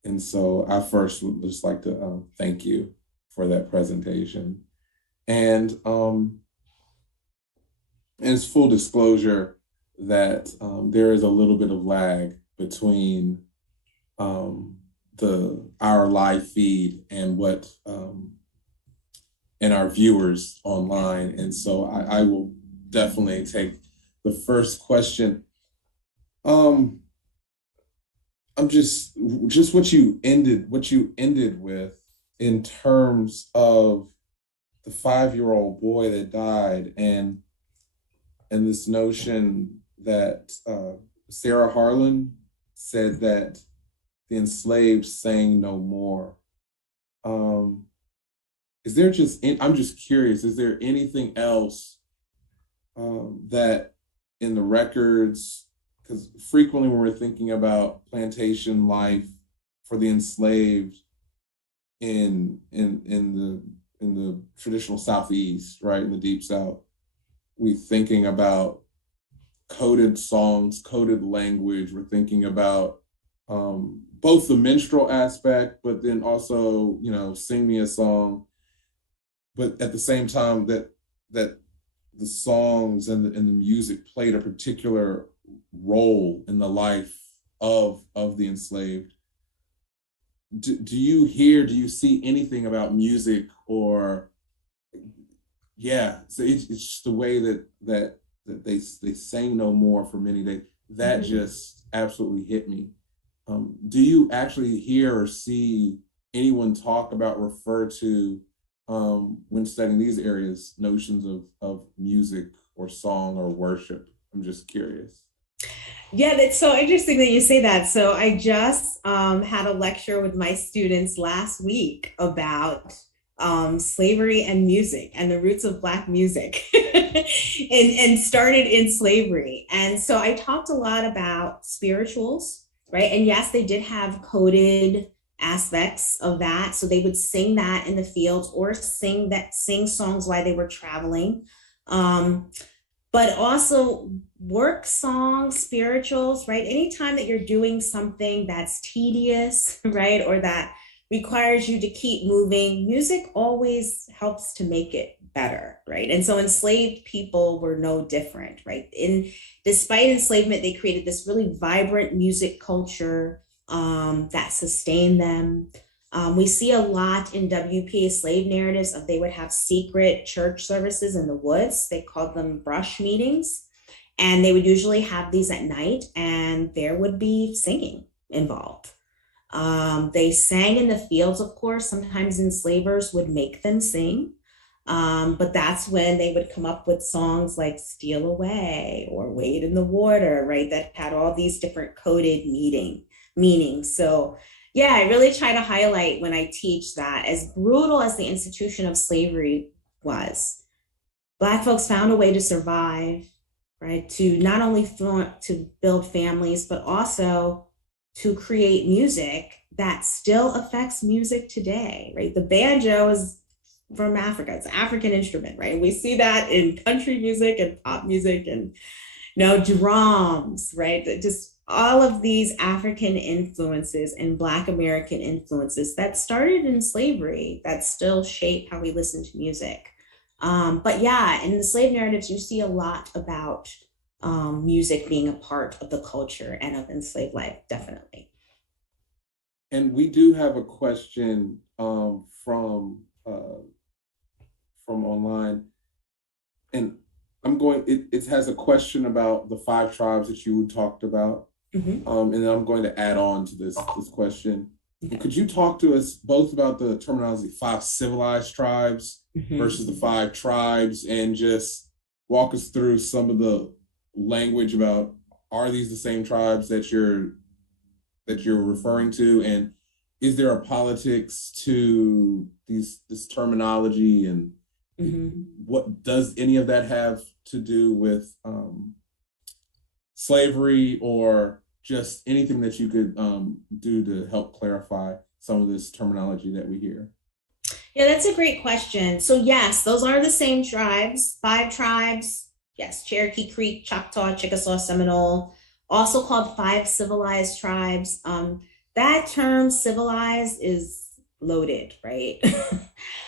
And so I first would just like to thank you for that presentation. And it's full disclosure that there is a little bit of lag between our live feed and what and our viewers online. And so I will definitely take the first question. I'm just what you ended with in terms of the 5-year-old boy that died, and this notion that Sarah Harlan said that the enslaved sang no more. I'm just curious, is there anything else that in the records, because frequently when we're thinking about plantation life for the enslaved in the traditional Southeast, right, in the Deep South, we're thinking about coded songs, coded language. We're thinking about both the minstrel aspect, but then also, sing me a song. But at the same time, that the songs and the music played a particular role in the life of the enslaved. Do you see anything about music, or so it's just the way that they sang no more for many days. That just absolutely hit me. Do you actually hear or see anyone talk about, refer to, when studying these areas, notions of music or song or worship? I'm just curious. Yeah, that's so interesting that you say that. So I just had a lecture with my students last week about slavery and music and the roots of Black music and started in slavery. And so I talked a lot about spirituals, right? And yes, they did have coded aspects of that. So they would sing that in the fields or sing songs while they were traveling. But also work songs, spirituals, right? Anytime that you're doing something that's tedious, right? Or that requires you to keep moving. Music always helps to make it better, right? And so enslaved people were no different, right? Despite enslavement, they created this really vibrant music culture that sustained them. We see a lot in WPA slave narratives of they would have secret church services in the woods. They called them brush meetings. And they would usually have these at night, and there would be singing involved. They sang in the fields, of course. Sometimes enslavers would make them sing. But that's when they would come up with songs like Steal Away or Wade in the Water, right? That had all these different coded meanings. So yeah, I really try to highlight when I teach that as brutal as the institution of slavery was, Black folks found a way to survive, right? To not only to build families, but also to create music that still affects music today, right? The banjo is from Africa. It's an African instrument, right? We see that in country music and pop music and, drums, right? Just all of these African influences and Black American influences that started in slavery that still shape how we listen to music. But yeah, in the slave narratives, you see a lot about music being a part of the culture and of enslaved life, definitely. And we do have a question from online, and it has a question about the 5 tribes that you talked about. Mm-hmm. And then I'm going to add on to this question. Okay. Could you talk to us both about the terminology 5 civilized tribes mm-hmm. versus the 5 tribes, and just walk us through some of the language about, are these the same tribes that you're referring to, and is there a politics to this terminology, and mm-hmm. what does any of that have to do with slavery, or just anything that you could do to help clarify some of this terminology that we hear? Yeah, that's a great question. So yes, those are the same tribes, 5 tribes. Yes, Cherokee Creek, Choctaw, Chickasaw, Seminole, also called 5 civilized tribes. That term civilized is loaded, right?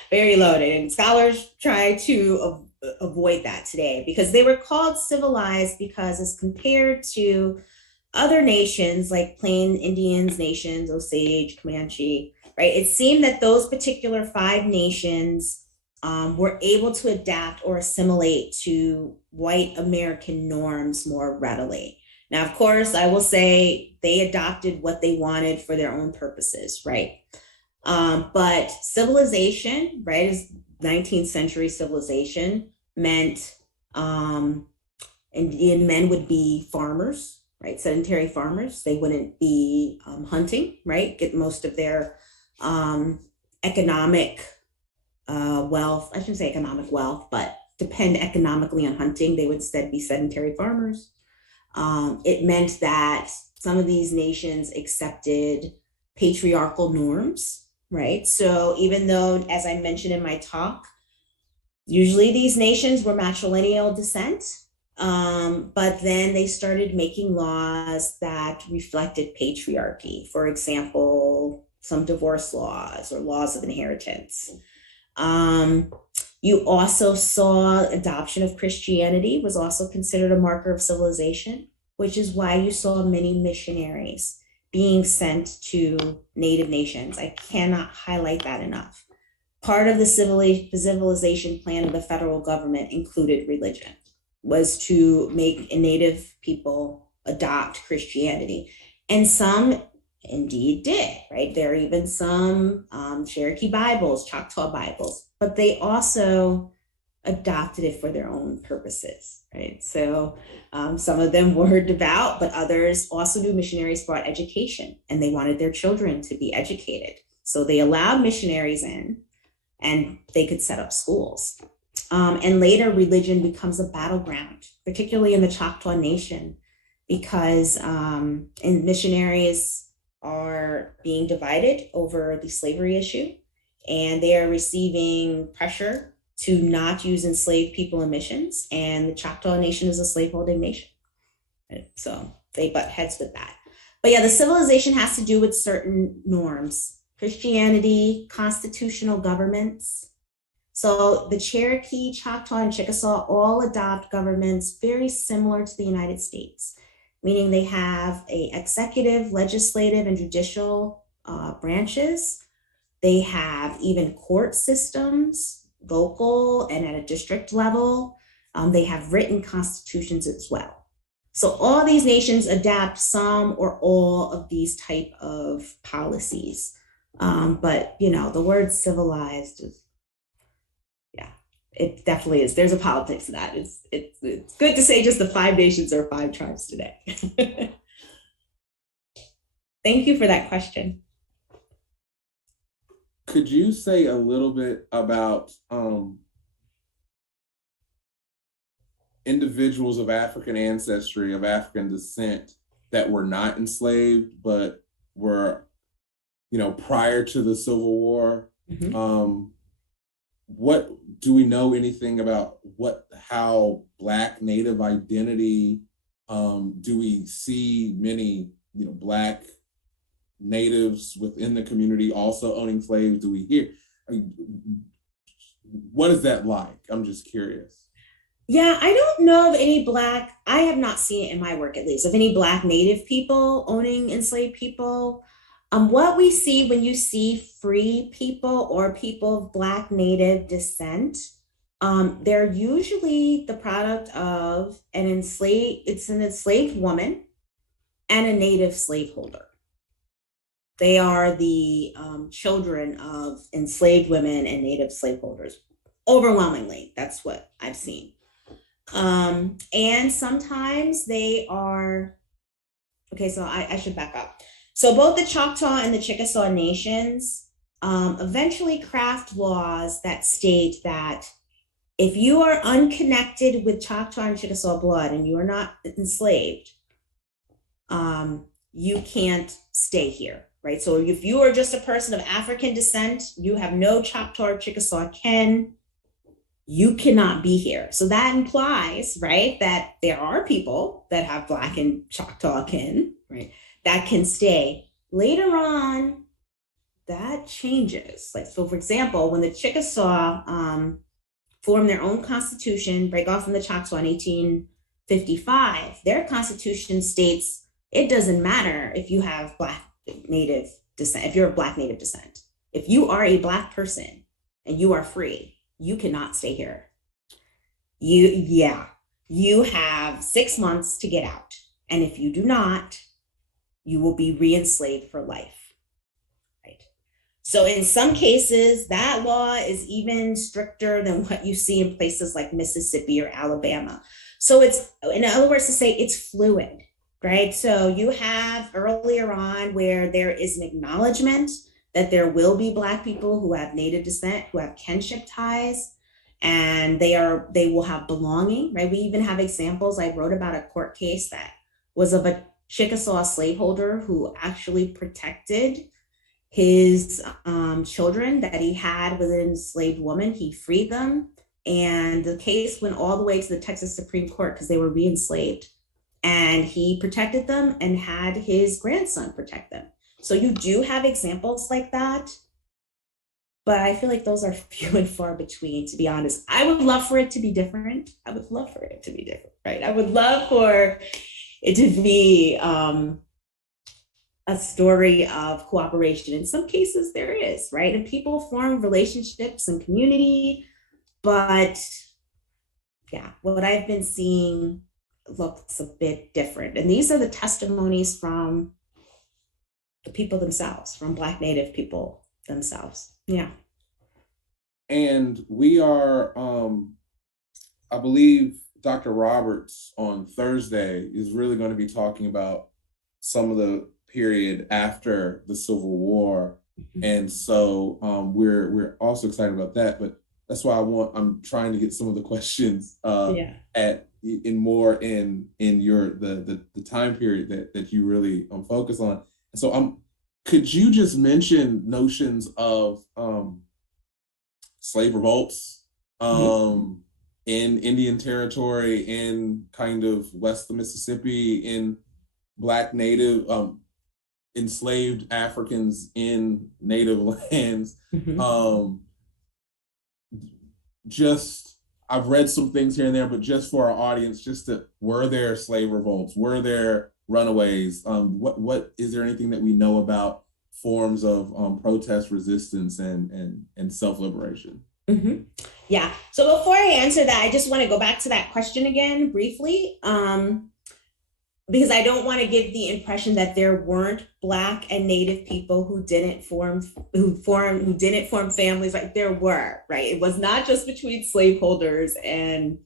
Very loaded. And scholars try to avoid that today, because they were called civilized because, as compared to other nations like Plain Indians nations, Osage, Comanche, right? It seemed that those particular 5 nations were able to adapt or assimilate to white American norms more readily. Now, of course, I will say they adopted what they wanted for their own purposes, right? But civilization, right, is 19th century civilization meant Indian men would be farmers, right? Sedentary farmers. They wouldn't be hunting, right? Get most of their economic wealth. I shouldn't say economic wealth, but depend economically on hunting. They would instead be sedentary farmers. It meant that some of these nations accepted patriarchal norms, right? So even though, as I mentioned in my talk, usually these nations were matrilineal descent, but then they started making laws that reflected patriarchy. For example, some divorce laws or laws of inheritance. You also saw adoption of Christianity was also considered a marker of civilization, which is why you saw many missionaries being sent to Native nations. I cannot highlight that enough. Part of the civilization plan of the federal government included religion, was to make Native people adopt Christianity. And some indeed did, right? There are even some Cherokee Bibles, Choctaw Bibles, but they also adopted it for their own purposes, right? So some of them were devout, but others also knew missionaries brought education and they wanted their children to be educated. So they allowed missionaries in and they could set up schools. And later religion becomes a battleground, particularly in the Choctaw Nation, because missionaries are being divided over the slavery issue, and they are receiving pressure to not use enslaved people in missions, and the Choctaw Nation is a slaveholding nation. So they butt heads with that. But yeah, the civilization has to do with certain norms Christianity, constitutional governments. So the Cherokee, Choctaw, and Chickasaw all adopt governments very similar to the United States, meaning they have a executive, legislative, and judicial branches. They have even court systems, local and at a district level. They have written constitutions as well. So all these nations adapt some or all of these type of policies. But the word civilized is, yeah, it definitely is. There's a politics to that. It's good to say just the 5 nations or 5 tribes today. Thank you for that question. Could you say a little bit about individuals of African ancestry, of African descent, that were not enslaved, but were, prior to the Civil War? Mm-hmm. What do we know anything about how Black Native identity? Do we see many, Black natives within the community also owning slaves? Do we hear? What is that like? I'm just curious. Yeah, I don't know of any I have not seen it in my work at least, of any Black Native people owning enslaved people. What we see when you see free people or people of Black Native descent, they're usually the product of an enslaved woman and a Native slaveholder. They are the children of enslaved women and Native slaveholders. Overwhelmingly, that's what I've seen. And sometimes they are, okay, so I should back up. So both the Choctaw and the Chickasaw nations eventually craft laws that state that if you are unconnected with Choctaw and Chickasaw blood and you are not enslaved, you can't stay here, right? So if you are just a person of African descent, you have no Choctaw or Chickasaw kin, you cannot be here. So that implies, right, that there are people that have Black and Choctaw kin, right, that can stay. Later on, that changes. Like, so for example, when the Chickasaw formed their own constitution, break off from the Choctaw in 1855, their constitution states it doesn't matter if you have Black Native descent, if you're of Black Native descent. If you are a Black person and you are free, you cannot stay here. You have 6 months to get out. And if you do not, you will be re-enslaved for life, right? So in some cases, that law is even stricter than what you see in places like Mississippi or Alabama. So it's, in other words, to say it's fluid, right? So you have earlier on where there is an acknowledgement that there will be Black people who have Native descent, who have kinship ties, and they will have belonging, right? We even have examples. I wrote about a court case that was of a Chickasaw slaveholder who actually protected his children that he had with an enslaved woman. He freed them, and the case went all the way to the Texas Supreme Court because they were re-enslaved, and he protected them and had his grandson protect them. So you do have examples like that, but I feel like those are few and far between, to be honest. I would love for it to be different. Right? I would love for it to be a story of cooperation. In some cases there is, right? And people form relationships and community, but yeah, what I've been seeing looks a bit different. And these are the testimonies from the people themselves, from Black Native people themselves. Yeah. And we are, I believe Dr. Roberts on Thursday is really going to be talking about some of the period after the Civil War. Mm-hmm. And so we're also excited about that, but that's why I'm trying to get some of the questions in your the time period that you really focus on. So could you just mention notions of slave revolts in Indian Territory, in kind of west of Mississippi, in Black Native enslaved Africans in native lands. Just, I've read some things here and there, but just for our audience, were there slave revolts? Were there runaways? What is there anything that we know about forms of protest, resistance, and self-liberation? Yeah. So before I answer that, I just want to go back to that question again briefly, because I don't want to give the impression that there weren't Black and Native people who didn't form families. Like, there were, right? It was not just between slaveholders and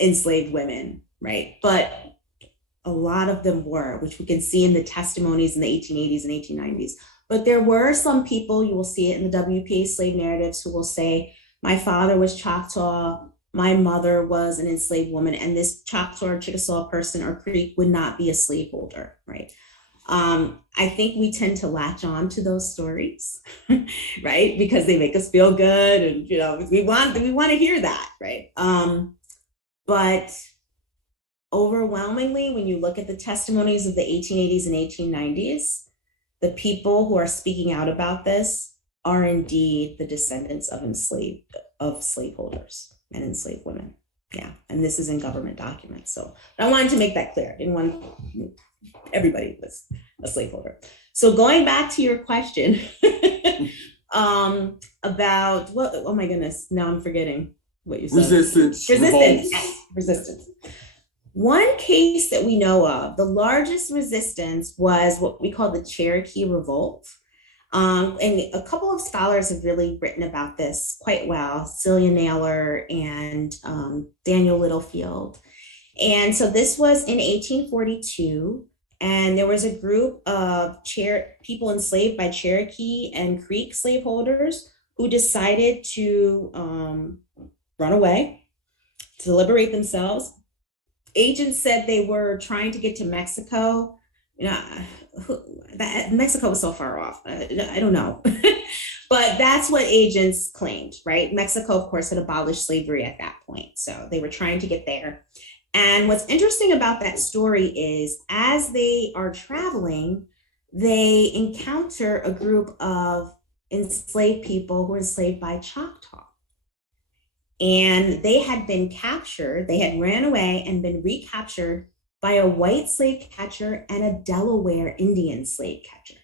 enslaved women, right? But a lot of them were, which we can see in the testimonies in the 1880s and 1890s. But there were some people, you will see it in the WPA slave narratives, who will say, my father was Choctaw, my mother was an enslaved woman, and this Choctaw or Chickasaw person or Creek would not be a slaveholder, right? I think we tend to latch on to those stories, right? Because they make us feel good, and we want to hear that, right? But overwhelmingly, when you look at the testimonies of the 1880s and 1890s, the people who are speaking out about this are indeed the descendants of slaveholders and enslaved women. Yeah, and this is in government documents. So I wanted to make that clear. Everybody was a slaveholder. So going back to your question about what? Oh my goodness! Now I'm forgetting what you said. Resistance. One case that we know of, the largest resistance, was what we call the Cherokee Revolt. And a couple of scholars have really written about this quite well, Celia Naylor and Daniel Littlefield. And so this was in 1842, and there was a group of people enslaved by Cherokee and Creek slaveholders who decided to run away, to liberate themselves. Agents said they were trying to get to Mexico. Mexico was so far off. I don't know. But that's what agents claimed, right? Mexico, of course, had abolished slavery at that point. So they were trying to get there. And what's interesting about that story is, as they are traveling, they encounter a group of enslaved people who were enslaved by Choctaw. And they had been captured, they had ran away and been recaptured by a white slave catcher and a Delaware Indian slave catcher.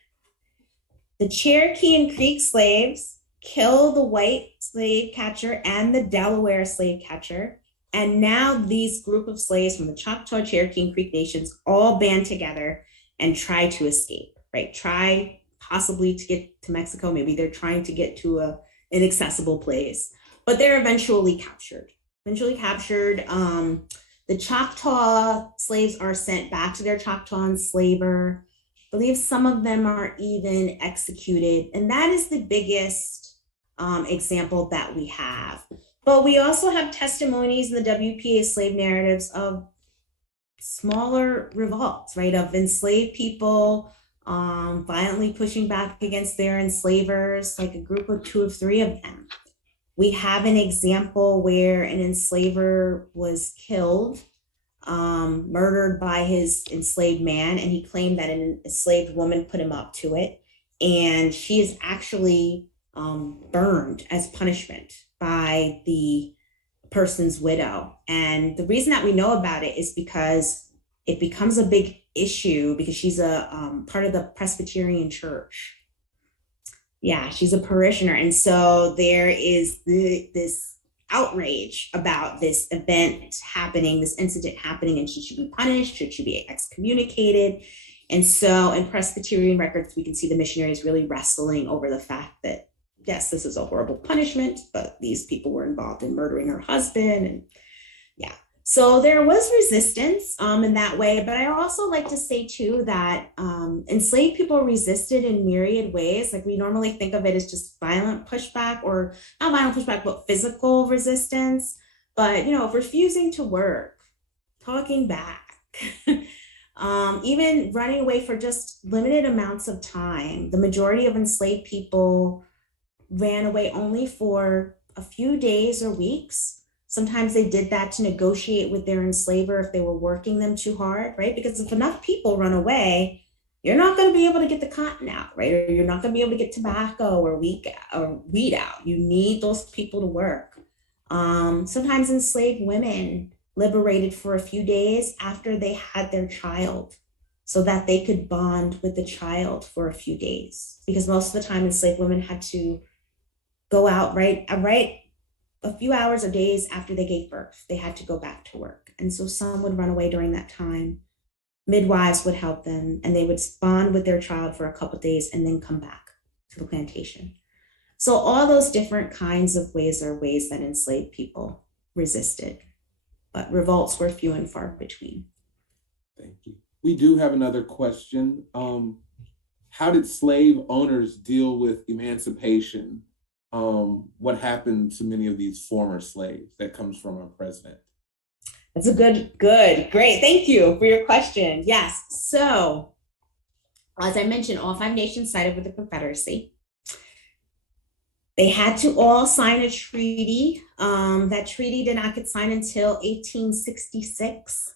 The Cherokee and Creek slaves kill the white slave catcher and the Delaware slave catcher. And now these group of slaves from the Choctaw, Cherokee, and Creek nations all band together and try to escape, right? Try possibly to get to Mexico. Maybe they're trying to get to an inaccessible place, but they're eventually captured. The Choctaw slaves are sent back to their Choctaw enslaver. I believe some of them are even executed. And that is the biggest example that we have. But we also have testimonies in the WPA slave narratives of smaller revolts, right? Of enslaved people violently pushing back against their enslavers, like a group of 2 or 3 of them. We have an example where an enslaver was killed, murdered by his enslaved man, and he claimed that an enslaved woman put him up to it. And she is actually burned as punishment by the person's widow. And the reason that we know about it is because it becomes a big issue, because she's a part of the Presbyterian Church. Yeah, she's a parishioner. And so there is this outrage about this event happening, this incident happening, and should she be punished? Should she be excommunicated? And so in Presbyterian records, we can see the missionaries really wrestling over the fact that, yes, this is a horrible punishment, but these people were involved in murdering her husband. And yeah, so there was resistance in that way. But I also like to say too that enslaved people resisted in myriad ways. Like, we normally think of it as just violent pushback, or not violent pushback, but physical resistance. But, refusing to work, talking back, even running away for just limited amounts of time. The majority of enslaved people ran away only for a few days or weeks. Sometimes they did that to negotiate with their enslaver if they were working them too hard, right? Because if enough people run away, you're not going to be able to get the cotton out, right? Or you're not going to be able to get tobacco or weed out. You need those people to work. Sometimes enslaved women liberated for a few days after they had their child so that they could bond with the child for a few days. Because most of the time enslaved women had to go out right a few hours or days after they gave birth. They had to go back to work. And so some would run away during that time. Midwives would help them, and they would bond with their child for a couple of days and then come back to the plantation. So all those different kinds of ways are ways that enslaved people resisted, but revolts were few and far between. Thank you. We do have another question. How did slave owners deal with emancipation? What happened to many of these former slaves? That comes from our president. That's a great. Thank you for your question. Yes. So, as I mentioned, all 5 nations sided with the Confederacy. They had to all sign a treaty. That treaty did not get signed until 1866.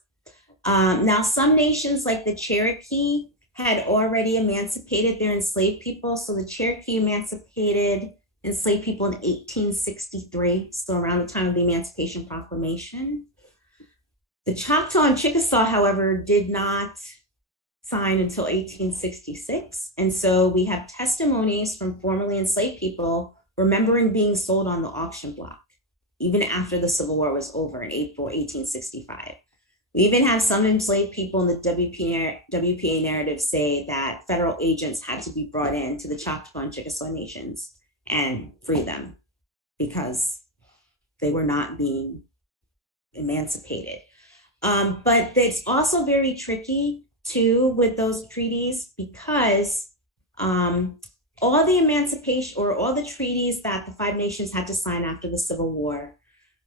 Now, some nations like the Cherokee had already emancipated their enslaved people. So the Cherokee emancipated enslaved people in 1863, so around the time of the Emancipation Proclamation. The Choctaw and Chickasaw, however, did not sign until 1866. And so we have testimonies from formerly enslaved people remembering being sold on the auction block, even after the Civil War was over in April 1865. We even have some enslaved people in the WPA narrative say that federal agents had to be brought in to the Choctaw and Chickasaw nations and free them because they were not being emancipated. But it's also very tricky too with those treaties because all the emancipation or all the treaties that the 5 nations had to sign after the Civil War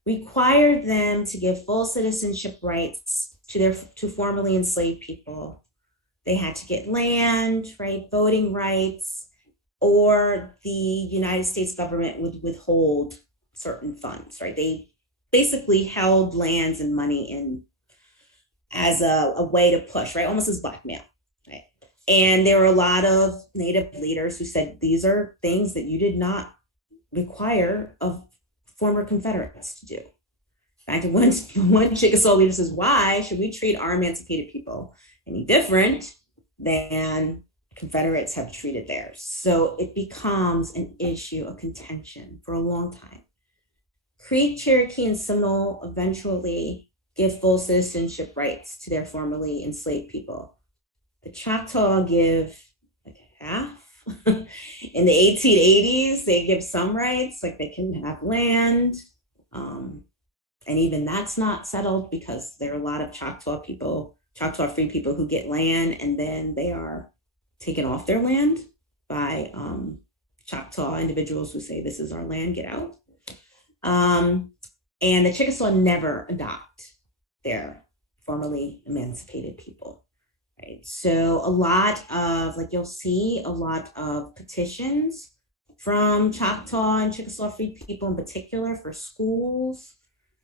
required them to give full citizenship rights to formerly enslaved people. They had to get land, right, voting rights, or the United States government would withhold certain funds, right? They basically held lands and money in as a way to push, right? Almost as blackmail, right? And there were a lot of Native leaders who said, these are things that you did not require of former Confederates to do. In fact, one Chickasaw leader says, why should we treat our emancipated people any different than Confederates have treated theirs? So it becomes an issue of contention for a long time. Creek, Cherokee, and Seminole eventually give full citizenship rights to their formerly enslaved people. The Choctaw give like half. In the 1880s, they give some rights, like they can have land. And even that's not settled because there are a lot of Choctaw free people who get land and then they are taken off their land by Choctaw individuals who say, this is our land, get out. And the Chickasaw never adopt their formerly emancipated people, right? So a lot of, like you'll see a lot of petitions from Choctaw and Chickasaw free people in particular for schools.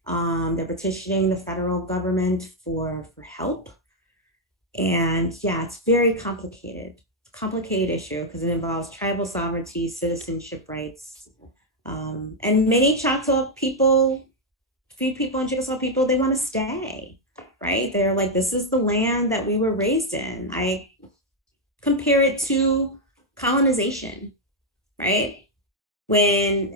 They're petitioning the federal government for help. And yeah, it's very complicated. It's a complicated issue because it involves tribal sovereignty, citizenship rights. And many Choctaw people, free people and Chickasaw people, they want to stay, right? They're like, this is the land that we were raised in. I compare it to colonization, right? When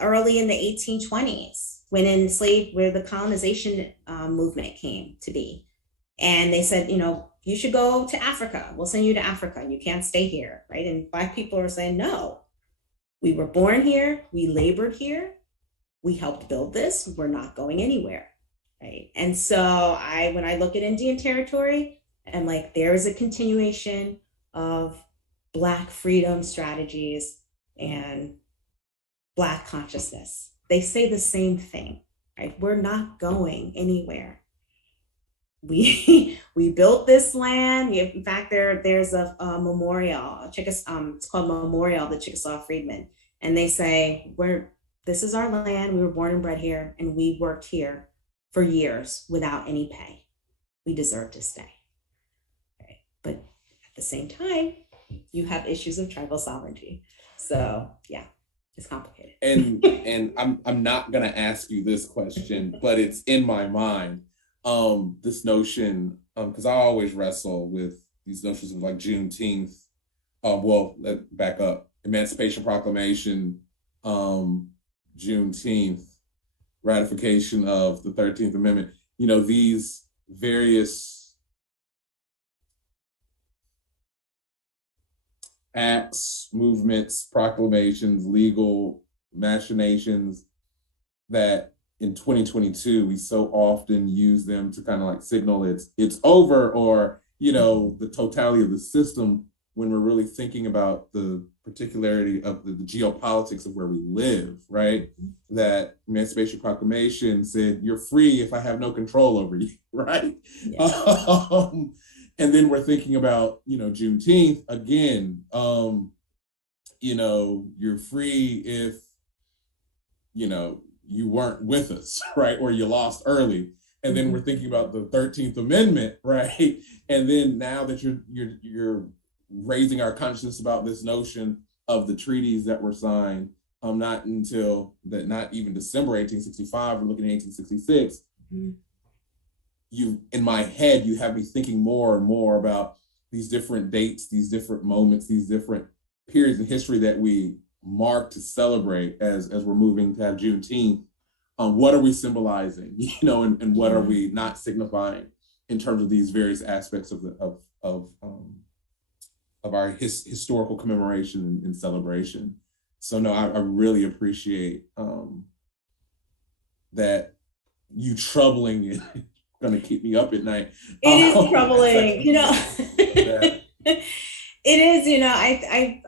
early in the 1820s, where the colonization movement came to be. And they said, you should go to Africa. We'll send you to Africa. You can't stay here, right? And Black people are saying, no, we were born here. We labored here. We helped build this. We're not going anywhere, right? And so when I look at Indian territory, I'm like, there's a continuation of Black freedom strategies and Black consciousness. They say the same thing, right? We're not going anywhere. We built this land. In fact, there's a memorial. It's called Memorial of the Chickasaw Freedmen, and they say this is our land. We were born and bred here, and we worked here for years without any pay. We deserve to stay. Right? But the same time, you have issues of tribal sovereignty. So yeah, it's complicated. And I'm not gonna ask you this question, but it's in my mind. This notion, because I always wrestle with these notions of like Juneteenth. Back up. Emancipation Proclamation, Juneteenth, ratification of the 13th Amendment. You know, these various acts, movements, proclamations, legal machinations that in 2022 we so often use them to kind of like signal it's over, or you know, the totality of the system, when we're really thinking about the particularity of the geopolitics of where we live, right? That Emancipation Proclamation said, you're free if I have no control over you, right? Yeah. And then we're thinking about, you know, Juneteenth again, you know, you're free if, you know, you weren't with us, right? Or you lost early. And then we're thinking about the 13th Amendment, right? And then now that you're raising our consciousness about this notion of the treaties that were signed, not even December 1865, we're looking at 1866. You, in my head, you have me thinking more and more about these different dates, these different moments, these different periods in history that we mark to celebrate as we're moving to have Juneteenth. What are we symbolizing, you know, and what are we not signifying in terms of these various aspects of our historical commemoration and celebration. So no, I really appreciate that you troubling it. Going to keep me up at night. It is troubling, you know. It is, you know. I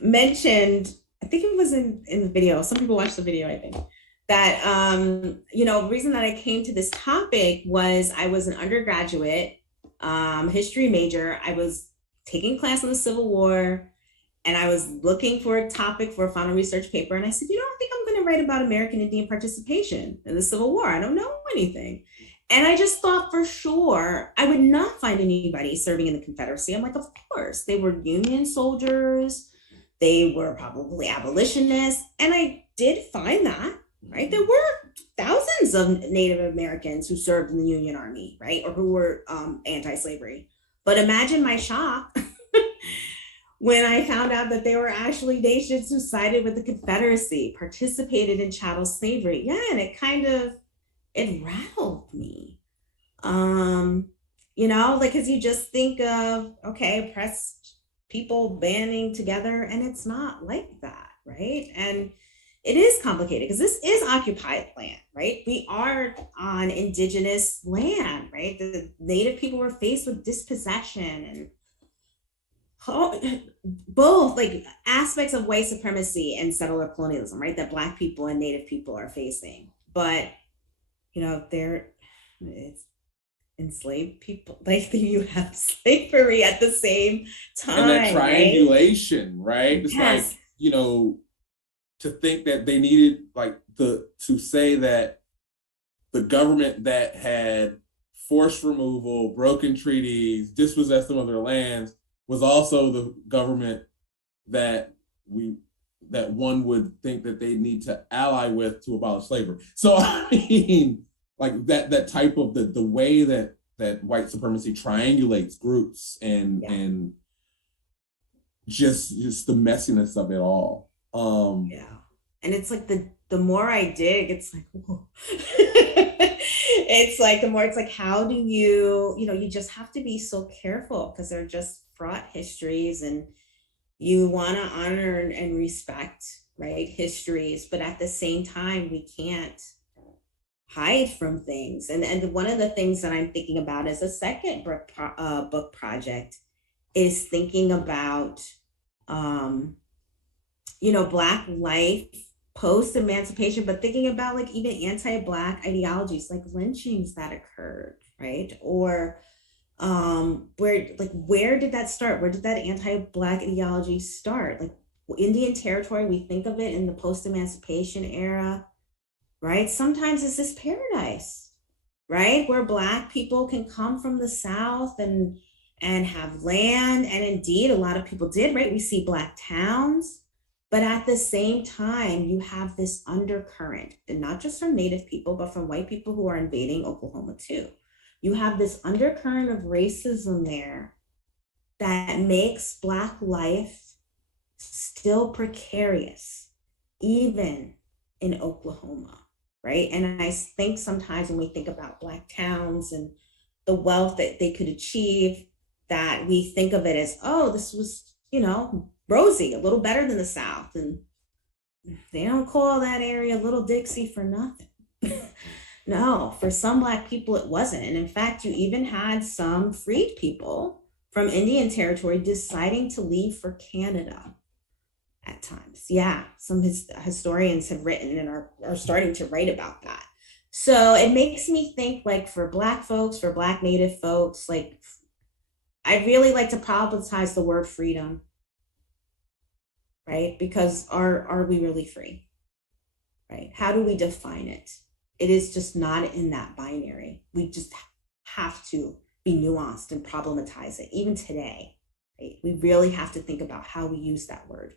mentioned, I think it was in the video. Some people watched the video, I think. That you know, the reason that I came to this topic was I was an undergraduate history major. I was taking class on the Civil War, and I was looking for a topic for a final research paper. And I said, you know, I think I'm going to write about American Indian participation in the Civil War. I don't know anything. And I just thought for sure I would not find anybody serving in the Confederacy. I'm like, of course, they were Union soldiers. They were probably abolitionists. And I did find that, right? There were thousands of Native Americans who served in the Union Army, right? Or who were anti-slavery. But imagine my shock when I found out that there were actually nations who sided with the Confederacy, participated in chattel slavery. Yeah, and it rattled me. You know, like, because you just think of, okay, oppressed people banding together, and it's not like that, right? And it is complicated because this is occupied land, right? We are on indigenous land, right? The Native people were faced with dispossession and both like aspects of white supremacy and settler colonialism, right? That Black people and Native people are facing. But, you know, it's enslaved people, like you have slavery at the same time. And that triangulation, right? It's yes. Like, you know, to think that they needed to say that the government that had forced removal, broken treaties, dispossessed them of their lands was also the government that one would think that they need to ally with to abolish slavery. So I mean, like that type of the way that white supremacy triangulates groups and just the messiness of it all. Yeah. And it's like the more I dig, it's like, whoa. It's like the more it's like, how do you know, you just have to be so careful because they're just fraught histories, and you want to honor and respect, right, histories, but at the same time we can't hide from things. And one of the things that I'm thinking about as a second book project is thinking about you know, Black life post-emancipation, but thinking about like even anti-Black ideologies like lynchings that occurred, right? Or where did that start? Where did that anti-Black ideology start? Like Indian territory, we think of it in the post-emancipation era, right? Sometimes it's this paradise, right? Where Black people can come from the South and and have land. And indeed, a lot of people did, right? We see Black towns. But at the same time, you have this undercurrent, and not just from Native people, but from white people who are invading Oklahoma too. You have this undercurrent of racism there that makes Black life still precarious, even in Oklahoma, right? And I think sometimes when we think about Black towns and the wealth that they could achieve, that we think of it as, oh, this was, rosy, a little better than the South. And they don't call that area Little Dixie for nothing. No, for some Black people, it wasn't. And in fact, you even had some freed people from Indian Territory deciding to leave for Canada at times. Yeah, some historians have written and are starting to write about that. So it makes me think, like, for Black folks, for Black Native folks, like, I really like to problematize the word freedom, right? Because are we really free, right? How do we define it? It is just not in that binary. We just have to be nuanced and problematize it, even today, right? We really have to think about how we use that word.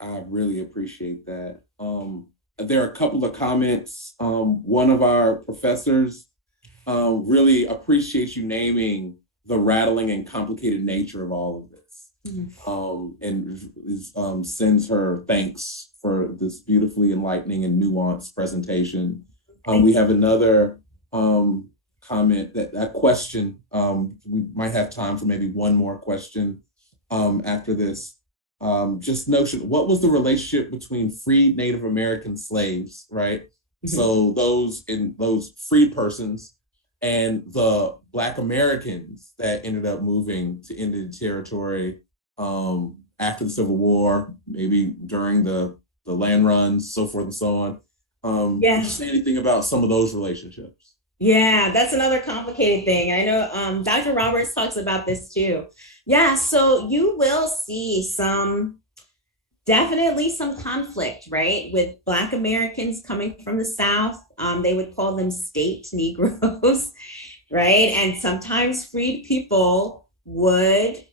I really appreciate that. There are a couple of comments. One of our professors really appreciates you naming the rattling and complicated nature of all of this, and sends her thanks for this beautifully enlightening and nuanced presentation. We have another comment, that question. We might have time for maybe one more question after this. Just notion, what was the relationship between freed Native American slaves, right? So those freed persons and the Black Americans that ended up moving to Indian Territory after the Civil War, maybe during the land runs, so forth and so on. Just say anything about some of those relationships. Yeah, that's another complicated thing. I know Dr. Roberts talks about this too. Yeah, so you will see definitely some conflict, right? With Black Americans coming from the South. They would call them state Negroes, right? And sometimes freed people would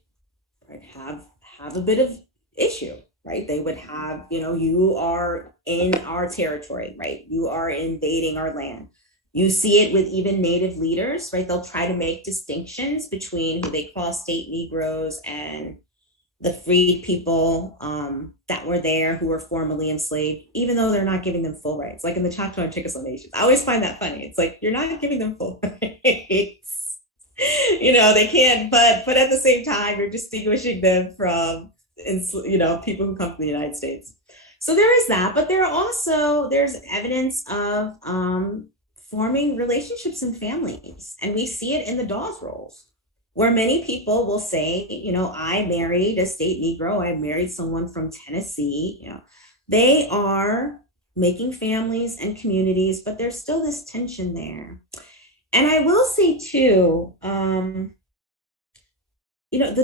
have a bit of issue, right? They would have, you are in our territory, right? You are invading our land. You see it with even Native leaders, right? They'll try to make distinctions between who they call state Negroes and the freed people that were there who were formerly enslaved, even though they're not giving them full rights. Like in the Choctaw and Chickasaw nations, I always find that funny. It's like, you're not giving them full rights. They can't, but at the same time, you're distinguishing them from, people who come from the United States. So there is that, but there's evidence of forming relationships in families. And we see it in the Dawes rolls, where many people will say, I married a state Negro, I married someone from Tennessee. They are making families and communities, but there's still this tension there. And I will say too, the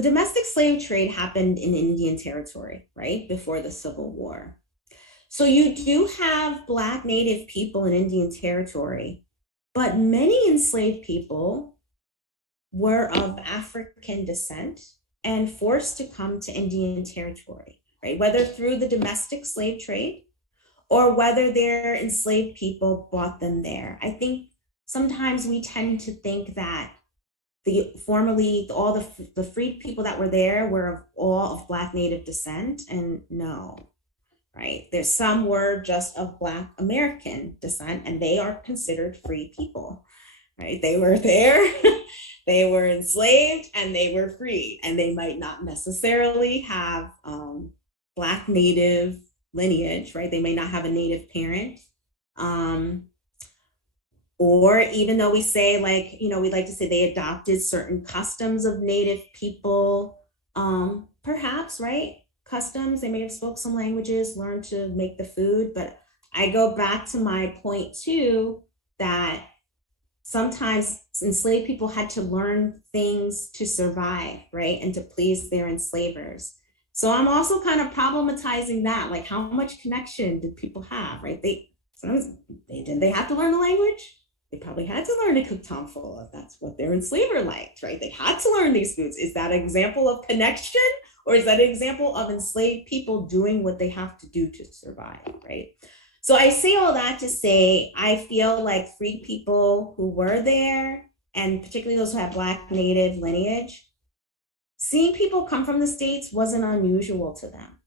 domestic slave trade happened in Indian Territory, right, before the Civil War. So you do have Black Native people in Indian Territory, but many enslaved people were of African descent and forced to come to Indian Territory, right? Whether through the domestic slave trade or whether their enslaved people brought them there. I think sometimes we tend to think that all the freed people that were there were all of Black Native descent, and no, right? There's some were just of Black American descent, and they are considered free people, right? They were there, they were enslaved, and they were free, and they might not necessarily have Black Native lineage, right? They may not have a Native parent. Or even though we say, we like to say they adopted certain customs of Native people, perhaps, right? Customs, they may have spoke some languages, learned to make the food. But I go back to my point too, that sometimes enslaved people had to learn things to survive, right? And to please their enslavers. So I'm also kind of problematizing that, like how much connection did people have, right? Sometimes they have to learn the language. They probably had to learn to cook tomfoola. That's what their enslaver liked, right? They had to learn these foods. Is that an example of connection, or is that an example of enslaved people doing what they have to do to survive, right? So I say all that to say, I feel like free people who were there, and particularly those who have Black Native lineage, seeing people come from the States wasn't unusual to them.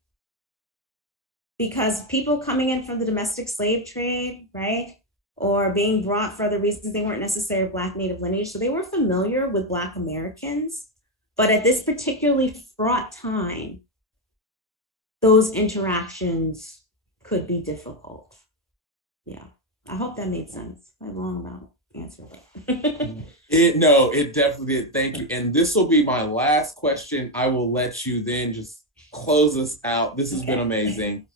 Because people coming in from the domestic slave trade, right? Or being brought for other reasons, they weren't necessarily Black Native lineage. So they were familiar with Black Americans. But at this particularly fraught time, those interactions could be difficult. Yeah, I hope that made sense. I long about answer. It definitely did. Thank you. And this will be my last question. I will let you then just close us out. This has been amazing.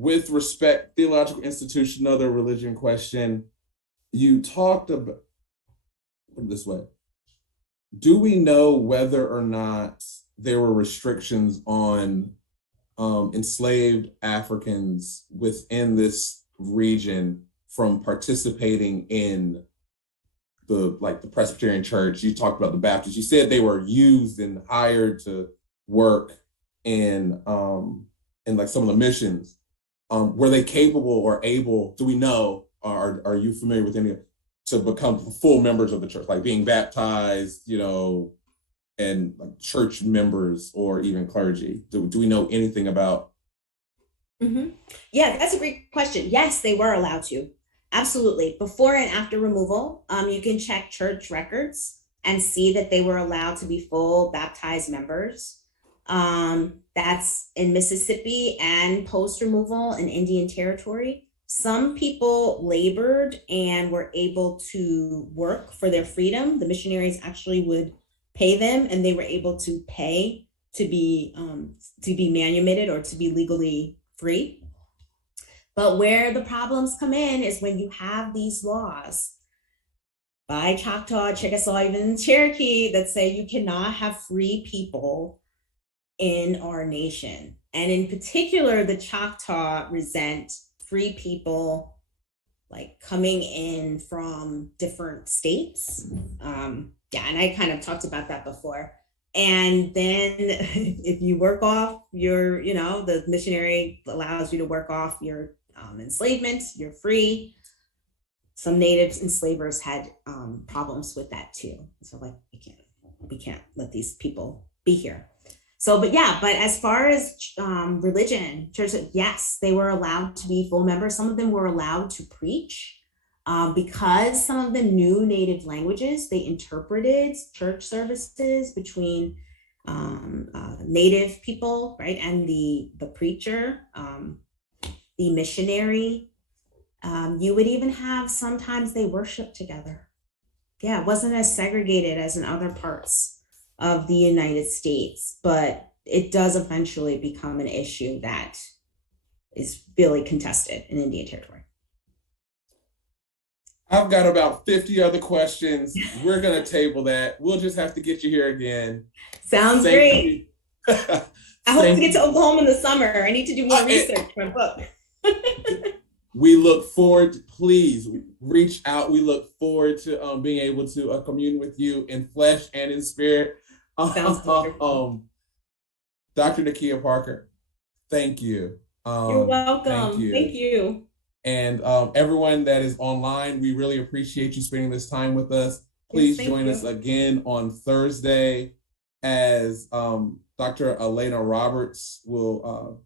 With respect, theological institution, another religion question. You talked about, put it this way, do we know whether or not there were restrictions on enslaved Africans within this region from participating in the Presbyterian Church? You talked about the Baptists. You said they were used and hired to work in like some of the missions. Were they capable or able, do we know, are you familiar with any, to become full members of the church, like being baptized, you know, and like church members or even clergy? Do we know anything about? Mm-hmm. Yeah, that's a great question. Yes, they were allowed to. Absolutely. Before and after removal, you can check church records and see that they were allowed to be full baptized members. That's in Mississippi and post removal in Indian Territory. Some people labored and were able to work for their freedom. The missionaries actually would pay them, and they were able to pay to be manumitted or to be legally free. But where the problems come in is when you have these laws by Choctaw, Chickasaw, even Cherokee that say you cannot have free people in our nation. And in particular, the Choctaw resent free people like coming in from different states. Yeah, and I kind of talked about that before. And then if you work off your, you know, the missionary allows you to work off your enslavement, you're free. Some native enslavers had problems with that too. So like, we can't let these people be here. So, but as far as religion, church, yes, they were allowed to be full members. Some of them were allowed to preach because some of them knew native languages. They interpreted church services between native people, right, and the preacher, the missionary. You would even have, sometimes they worship together. Yeah, it wasn't as segregated as in other parts of the United States, but it does eventually become an issue that is really contested in Indian Territory. I've got about 50 other questions. We're going to table that. We'll just have to get you here again. Sounds great. I hope to get to Oklahoma in the summer. I need to do more research for my book. We look forward to, please reach out. We look forward to being able to commune with you in flesh and in spirit. Dr. Nakia Parker, thank you. You're welcome. Thank you. And everyone that is online, we really appreciate you spending this time with us. Please join us again on Thursday as Dr. Elena Roberts will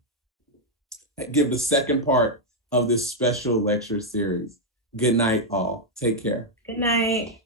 give the second part of this special lecture series. Good night, all. Take care. Good night.